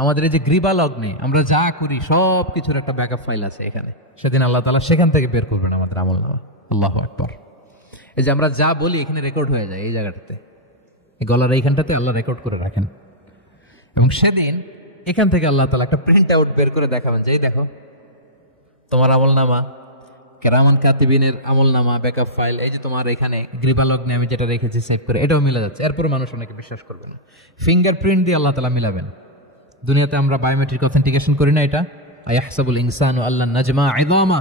আমাদের এই যে গ্রীবা লগ্নে আমরা যা করি সব কিছুর একটা ব্যাকআপ ফাইল আছে এখানে। সেদিন আল্লাহ তাআলা সেখান থেকে বের করবেন আমাদের আমলনামা। আল্লাহু আকবার। এই যে আমরা যা বলি এখানে রেকর্ড হয়ে যায়, এই জায়গাটাতে, এই গলার এইখানটাতে আল্লাহ রেকর্ড করে রাখেন। এবং সেদিন এখান থেকে আল্লাহ তাআলা একটা প্রিন্ট আউট বের করে দেখাবেন যে এই দেখো তোমার আমলনামা, কিরামান কাতিবিনের আমলনামা ব্যাকআপ ফাইল, এই যে তোমার এখানে গ্রীবা লগ্নে আমি যেটা রেখেছি সেভ করে, এটাও মিলে যাচ্ছে। এরপরে মানুষ অনেকে বিশ্বাস করবে না। ফিঙ্গারপ্রিন্ট দিয়ে আল্লাহ তাআলা মিলাবেন। দুনিয়াতে আমরা বায়োমেট্রিক অথেন্টিকেশন করি না, এটা আয়াহসাবুল ইনসানু আল্লাহ নাজমা ইযামা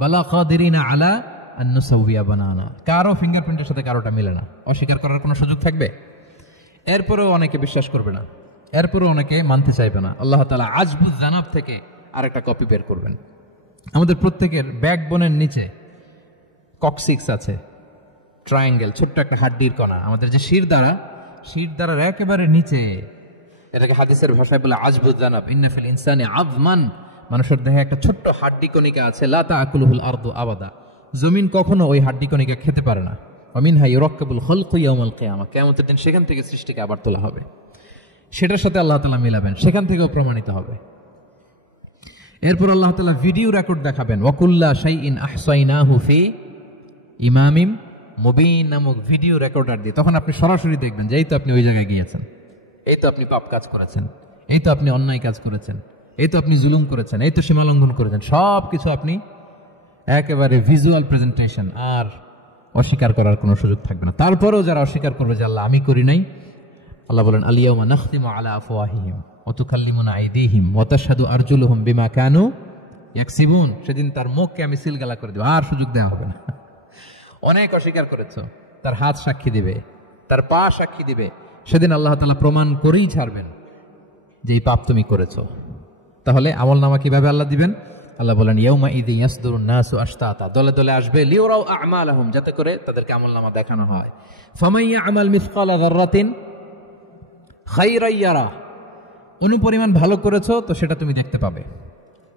বালা কাদিরিনা আলা আন নুসাউইয়া বানানা। কারো ফিঙ্গারপ্রিন্টের সাথে কারোটা মিলে না, অস্বীকার করার কোনো সুযোগ থাকবে? এরপরেও অনেকে বিশ্বাস করবে না, এরপরেও অনেকে মানতে চাইবে না। আল্লাহ তাআলা আজবুজ জানাব থেকে আরেকটা কপি বের করবেন। আমাদের প্রত্যেকের ব্যাকবোনের নিচে কক্সিক্স আছে, ট্রায়াঙ্গেল, ছোট্ট একটা হাড্ডির কণা। আমাদের যে শির দ্বারার একেবারে নিচে, এটাকে হাদিসের ভাষায় বলে আজবুজ জানাব। ইন্না ফিল ইনসানি আযমান, মানুষের দেহে একটা ছোট্ট হাড্ডি কণিকা আছে। লা তাআকুলুহুল আরদু আবাদা, জমিন কখনো ওই হাড্ডি কণিকা খেতে পারে না। ওয়া মিনহা ইউরাক্কাবুল খালকু ইয়াউমাল কিয়ামা, কিয়ামতের দিন সেখান থেকে সৃষ্টিকে আবার তোলা হবে। সেটার সাথে আল্লাহ তাআলা মিলাবেন, সেখান থেকেও প্রমাণিত হবে। এরপর আল্লাহ তাআলা ভিডিও রেকর্ড দেখাবেন। ওয়াকুল্লা শাইইন আহসাইনাহু ফি ইমামিম মুবিন নামক ভিডিও রেকর্ডার দিয়ে। তখন আপনি সরাসরি দেখবেন যে এই তো আপনি ওই জায়গায় গিয়েছেন, এই তো আপনি পাপ কাজ করেছেন, এই তো আপনি অন্যায় কাজ করেছেন, এই তো আপনি জুলুম করেছেন, এই তো সীমা লঙ্ঘন করেছেন, সব কিছু আপনি একেবারে ভিজুয়াল প্রেজেন্টেশন, আর অস্বীকার করার কোনো সুযোগ থাকবে না। তারপরেও যারা অস্বীকার করবে যে আল্লাহ আমি করি নাই, আল্লাহ বলেন আল ইয়াউমা নাখতিমু আলা আফওয়াহিহিম ওয়া তুকাল্লিমুনা আইদিহিম ওয়া তাশহাদু আরজুলুহুম বিমা কানু ইয়াকসিবুন। সেদিন তার মুখকে আমি সিলগালা করে দেব, আর সুযোগ দেওয়া হবে না। অনেক অস্বীকার করেছো, তার হাত সাক্ষী দিবে, তার পা সাক্ষী দিবে। সেদিন আল্লাহ তাআলা প্রমাণ করেই ছাড়বেন যে এই পাপ তুমি করেছো। তাহলে আমলনামা কিভাবে আল্লাহ দিবেন? আল্লাহ বলেন ইয়াউমা ইযি ইয়াসদুরুন নাসু আশতাতা, দলে দলে আসবে, লিউরাউ আ'মালাহুম, যাতে করে তাদেরকে আমলনামা দেখানো হয়। ফামান ইয়া'মাল মিসকালা যাররাতিন খাইরান ইয়ারা, অনুপরিমাণ ভালো করেছো তো সেটা তুমি দেখতে পাবে,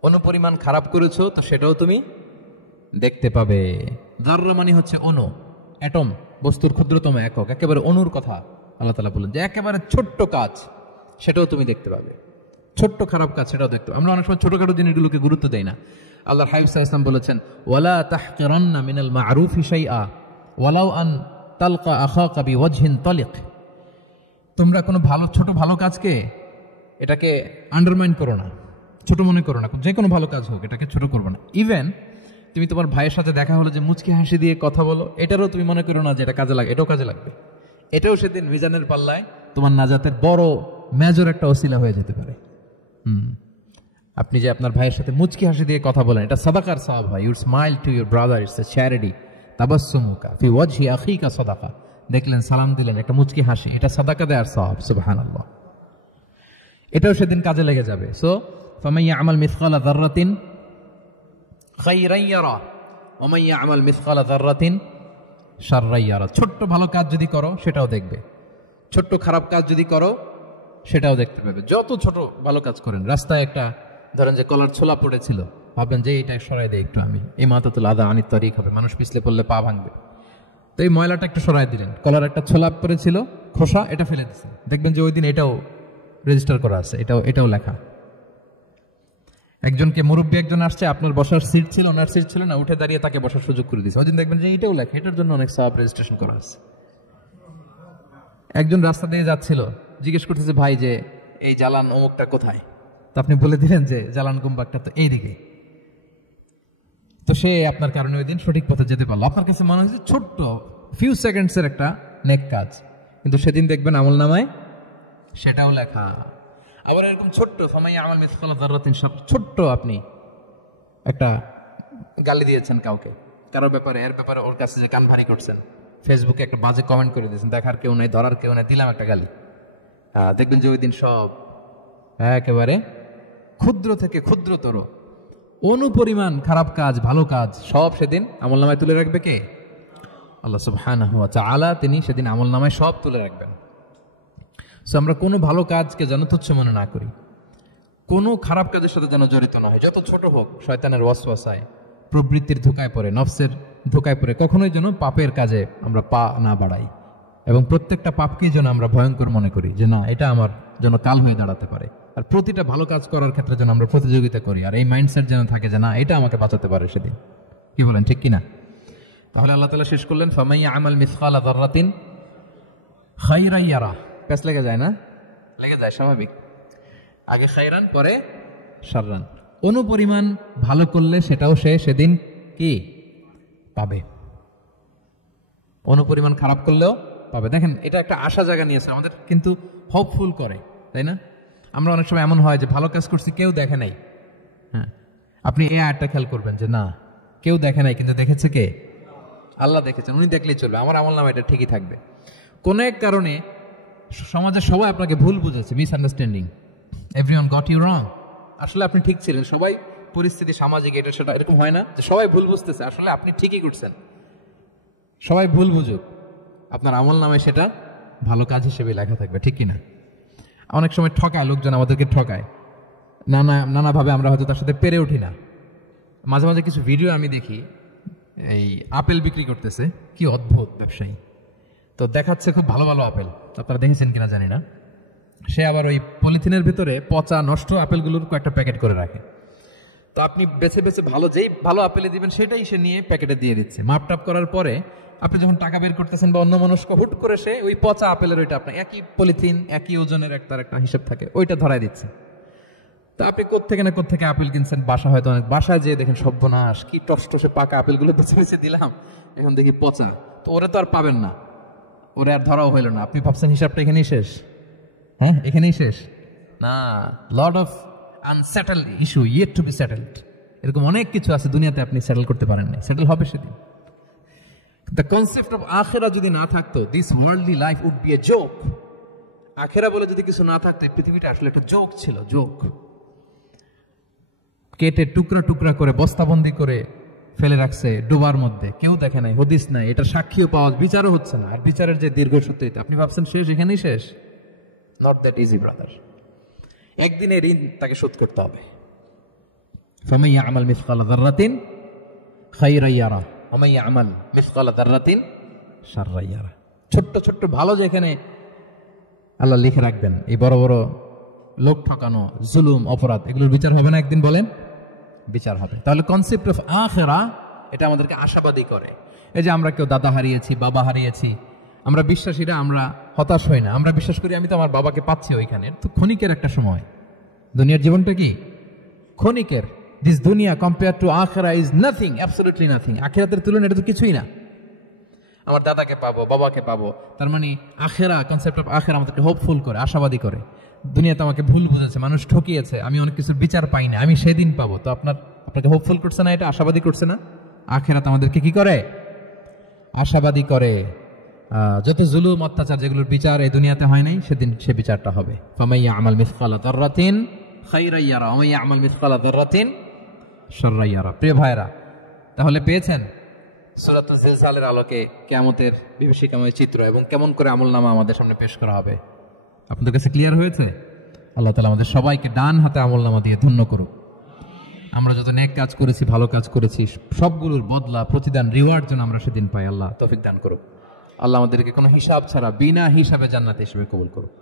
অনুপরিমাণ খারাপ করেছো তো সেটাও তুমি দেখতে পাবে। যাররা মানে হচ্ছে অণু, অ্যাটম, বস্তুর ক্ষুদ্রতম একক, একেবারে অণুর কথা আল্লাহ তাআলা বলেন যে একেবারে ছোট্ট কাজ সেটাও তুমি দেখতে পাবে, ছোট্ট খারাপ কাজ সেটাও দেখতে পাবে। আমরা অনেক সময় ছোটখাটো জিনিসগুলোকে গুরুত্ব দেই না। আল্লাহর হাবিব সাল্লাল্লাহু আলাইহি ওয়াসাল্লাম বলেছেন ওয়ালা তাহকিরান্না মিনাল মা'রুফি শাইআ ওয়ালাউ আন তালকা আখাকা বিওয়াজহিন তালিক। তোমরা কোনো ছোট ভালো কাজকে এটাকে আন্ডারমাইন করো না, ছোট মনে করো না। যে কোনো ভালো কাজ হোক এটাকে ছোট করবে না। ইভেন তুমি তোমার ভাইয়ের সাথে দেখা হলো যে মুচকি হাসি দিয়ে কথা বলো, এটারও তুমি মনে করো না যে এটা কাজে লাগে, এটাও কাজে লাগবে। এটাও সেদিন মিজানের পাল্লায় তোমার নাজাতের বড় মেজর একটা ওসিলা হয়ে যেতে পারে। আপনি যে আপনার ভাইয়ের সাথে মুচকি হাসি দিয়ে কথা বলেন, এটা সাদাকার সওয়াব হয়। Your smile to your brother, it's a charity. তাবাসসুমুকা ফি ওয়াজহি আখিকা সাদাকা, দেখলেন সালাম দিলেন, একটা মুচকি হাসি, এটা সাদাকা দেওয়ার সওয়াব। সুবহানাল্লাহ, এটাও সেদিন কাজে লেগে যাবে। সো ফামান ইয়া'মাল মিসকালা যাররাতিন খাইরান ইয়ারা ওয়া মান ইয়া'মাল মিসকালা যাররাতিন শাররান ইয়ারা। ছোট্ট ভালো কাজ যদি করো সেটাও দেখবে, ছোট্ট খারাপ কাজ যদি করো সেটাও দেখতে পাবে। যত ছোট ভালো কাজ করেন, রাস্তায় একটা ধরেন যে কলার ছোলা পড়েছিল, ভাববেন যে এটা সরাই দেয় একটু, আমি এই মাতাতুল আদা আনিত তারিক হবে, মানুষ পিছলে পড়লে পা ভাঙবে, তো এই ময়লাটা একটু সরাই দিলেন। কলার একটা ছোলা পড়েছিল, খোসা, এটা ফেলে দিচ্ছেন, দেখবেন যে ওই দিন এটাও রেজিস্টার করা আছে, এটাও লেখা। একজনকে মুরব্বী একজন আসছে, আপনার বসার সিট ছিল, ওনার সিট ছিল না, উঠে দাঁড়িয়ে তাকে বসার সুযোগ করে দিয়েছে, ওই দিন দেখবেন যে এটাও লেখা, এটার জন্য অনেক সওয়াব রেজিস্ট্রেশন করা আছে। একজন রাস্তা দিয়ে যাচ্ছিল, জিজ্ঞেস করতেছে ভাই যে এই জালান অমুকটা কোথায়, তো আপনি বলে দিলেন যে জালান গুম্বারটা তো এইদিকে, তো সে আপনার কারণে ওই দিন সঠিক পথে যেতে পারলো। আপনার কাছে মনে হচ্ছে ছোট্ট ফিউ সেকেন্ডসের একটা নেক কাজ, কিন্তু সেদিন দেখবেন আমলনামায় সেটাও লেখা। আবার এরকম ছোট্ট ফামান ইয়া'মাল মিসকালা যাররাতিন, সব ছোট্ট আপনি একটা গালি দিয়েছেন কাউকে, কারোর ব্যাপারে, এর ব্যাপারে ওর কাছে যে কান ভারী করছেন, ফেসবুকে একটা বাজে কমেন্ট করে দিয়েছেন, দেখার কেউ নাই, ধরার কেউ নাই, দিলাম একটা গালি, দেখবেন যে ওই দিন সব একেবারে ক্ষুদ্র থেকে ক্ষুদ্রতর অনুপরিমাণ খারাপ কাজ ভালো কাজ সব সেদিন আমলনামায় তুলে রাখবে কে? আল্লাহ সুবহানাহু ওয়া তাআলা, তিনি সেদিন আমলনামায় সব তুলে রাখবেন। সো আমরা কোনো ভালো কাজকে যেন তুচ্ছ মনে না করি, কোনো খারাপ কাজের সাথে যেন জড়িত না হয়, যত ছোট হোক। শয়তানের ওয়াসওয়াসায়, প্রবৃত্তির ধোকায় পড়ে, নফসের ধোকায় পড়ে কখনোই যেন পাপের কাজে আমরা পা না বাড়াই, এবং প্রত্যেকটা পাপকেই যেন আমরা ভয়ঙ্কর মনে করি যে না, এটা আমার জন্য কাল হয়ে দাঁড়াতে পারে। আর প্রতিটা ভালো কাজ করার ক্ষেত্রে যেন আমরা প্রতিযোগিতা করি, আর এই মাইন্ডসেট যেন থাকে যে না, এটা আমাকে বাঁচাতে পারে সেদিন। কি বলেন, ঠিক কিনা? তাহলে আল্লাহ তাআলা শেষ করলেন, ফামান ইয়ামাল মিসকালা যাররাতিন খায়রান ইয়ারা। প্যাস লেগে যায় না? লেগে যায়, স্বাভাবিক। আগে খায়রান, পরে শাররান। অনুপরিমাণ ভালো করলে সেটাও সে সেদিন কি পাবে, অনুপরিমাণ খারাপ করলেও পাবে। দেখেন, এটা একটা আশা জায়গা নিয়েছে আমাদের, কিন্তু হোপফুল করে, তাই না? আমরা অনেক সময় এমন হয় যে ভালো কাজ করছি, কেউ দেখে নাই। হ্যাঁ, আপনি এই আয়াতটা খেয়াল করবেন যে না, কেউ দেখে নাই, কিন্তু দেখেছে কে? আল্লাহ দেখেছেন, উনি দেখলেই চলবে, আমার আমলনামা এটা ঠিকই থাকবে। কোন এক কারণে সমাজের সবাই আপনাকে ভুল বুঝেছে, misunderstanding, everyone got you wrong. আসলে আপনি ঠিক ছিলেন, সবাই পরিস্থিতি সামাজিক এটা সেটা এরকম হয় না যে সবাই ভুল বুঝতেছে, আসলে আপনি ঠিকই করছেন। সবাই ভুল বুঝুক, আপনার আমলনামায় সেটা ভালো কাজ হিসেবে লেখা থাকবে, ঠিক কিনা? অনেক সময় ঠকায় লোকজন, আমাদেরকে ঠকায় নানাভাবে, আমরা হয়তো তার সাথে পেরে উঠি না। মাঝে মাঝে কিছু ভিডিও আমি দেখি, এই আপেল বিক্রি করতেছে, কি অদ্ভুত ব্যবসায়ী, তো দেখাচ্ছে খুব ভালো ভালো আপেল, আপনারা দেখেছেন কিনা জানি না। সে আবার ওই পলিথিনের ভিতরে পচা নষ্ট আপেলগুলোর কয়েকটা প্যাকেট করে রাখে। তো আপনি বেছে বেছে যেই ভালো আপেলে দিবেন সেটাই সে নিয়ে প্যাকেটে দিয়ে দিচ্ছে। মাপটাপ করার পরে আপনি যখন টাকা বের করতেছেন বা অন্য মানুষকে, হুট করে সে ওই পচা আপেলের ওইটা, আপনার একই পলিথিন একই ওজনের তার একটা হিসাব থাকে, ওইটা ধরাই দিচ্ছে। তো আপনি কোত্থেকে না কোত্থেকে আপেল কিনছেন, বাসা হয়তো অনেক, বাসায় যেয়ে দেখেন সর্বনাশ, কি টসটসে পাকা আপেলগুলো বেছে বেছে দিলাম, এখন দেখি পচা। তো ওরা তো আর পাবেন না, ওরা আর ধরাও হইল না। আপনি ভাবছেন হিসাবটা এখানেই শেষ? হ্যাঁ, এখানেই শেষ না। Lot of unsettled issue yet to be settled. এরকম অনেক কিছু আছে দুনিয়াতে আপনি সেটেল করতে পারেন না, সেটেল হবে সেদিন। দ্য কনসেপ্ট অফ আখেরা যদি না থাকতো, this worldly life would be a joke. আখেরা বলে যদি কিছু না থাকতো, পৃথিবীটা আসলে একটা জোক ছিল, জোক। কেটে টুকরা টুকরা করে বস্তাবন্দি করে ফেলে রাখছে ডোবার মধ্যে, কেউ দেখে নাই, হদিস নাই, এটা সাক্ষীও পাওয়া, বিচারও হচ্ছে না। আর বিচারের যে দীর্ঘসূত্রিতা, আপনি ভাবছেন শেষ, এখানেই শেষ? Not that easy brother. একদিনে ঋণ তাকে শোধ করতে হবে। ফামান ইয়ামাল মিসকালা যাররাতিন খায়রান ইয়ারা ওয়া মান ইয়ামাল মিসকালা যাররাতিন শাররান ইয়ারা। ছোট্ট ছোট্ট ভালো যেখানে আল্লাহ লিখে রাখবেন, এই বড় বড় লোক ঠকানো, জুলুম, অপরাধ, এগুলোর বিচার হবে না একদিন? বলেন, বিচার হবে। তাহলে কনসেপ্ট অফ আখিরা, এটা আমাদেরকে আশাবাদী করে। এই যে আমরা কেউ দাদা হারিয়েছি, বাবা হারিয়েছি, আমরা বিশ্বাসীরা, আমরা হতাশ হই না, আমরা বিশ্বাস করি আমি তো আমার বাবাকে পাচ্ছি ওইখানে। তো ক্ষণিকের একটা সময়, দুনিয়ার জীবনটা কি ক্ষণিকের। দিস দুনিয়া কম্পেয়ার টু আখিরা ইজ নাথিং, অ্যাবসলিউটলি নাথিং। আখিরাতের তুলনায় এটা তো কিছুই না। আমার দাদাকে পাবো, বাবাকে পাবো, তার মানে আখিরা, কনসেপ্ট অফ আখিরা আমাদেরকে হোপফুল করে, আশাবাদী করে। দুনিয়াতে আমাকে ভুল বুঝেছে, মানুষ ঠকিয়েছে, আমি অনেক কিছুর বিচার পাই না, আমি সেদিন পাবো। তো আপনাকে হোপফুল করছে না, এটা আশাবাদী করছে না? আখিরাত আমাদেরকে কি করে? আশাবাদী করে। যত জুলুম, অত্যাচার, যেগুলোর বিচার এই দুনিয়াতে হয় নাই, সেদিন সে বিচারটা হবে। ফামান ইয়ামাল মিসকালা যাররাতিন খায়রান ইয়ারা ওয়া মান ইয়ামাল মিসকালা যাররাতিন শাররান ইয়ারা। প্রিয় ভাইরা, তাহলে পেয়েছেন সূরাতুল জিলজালের আলোকে কিয়ামতের বিভীষিকাময় চিত্র এবং কেমন করে আমলনামা আমাদের সামনে পেশ করা হবে। আপনাদের কাছে ক্লিয়ার হয়েছে? আল্লাহ তাআলা আমাদের সবাইকে ডান হাতে আমলনামা দিয়ে ধন্য করুক। আমরা যত নেক কাজ করেছি, ভালো কাজ করেছি, সবগুলোর বদলা, প্রতিদান, রিওয়ার্ড যেন আমরা সেদিন পাই। আল্লাহ তৌফিক দান করুক। আল্লাহ আমাদেরকে কোনো হিসাব ছাড়া, বিনা হিসাবে জান্নাতে হিসেবে কবুল করুক।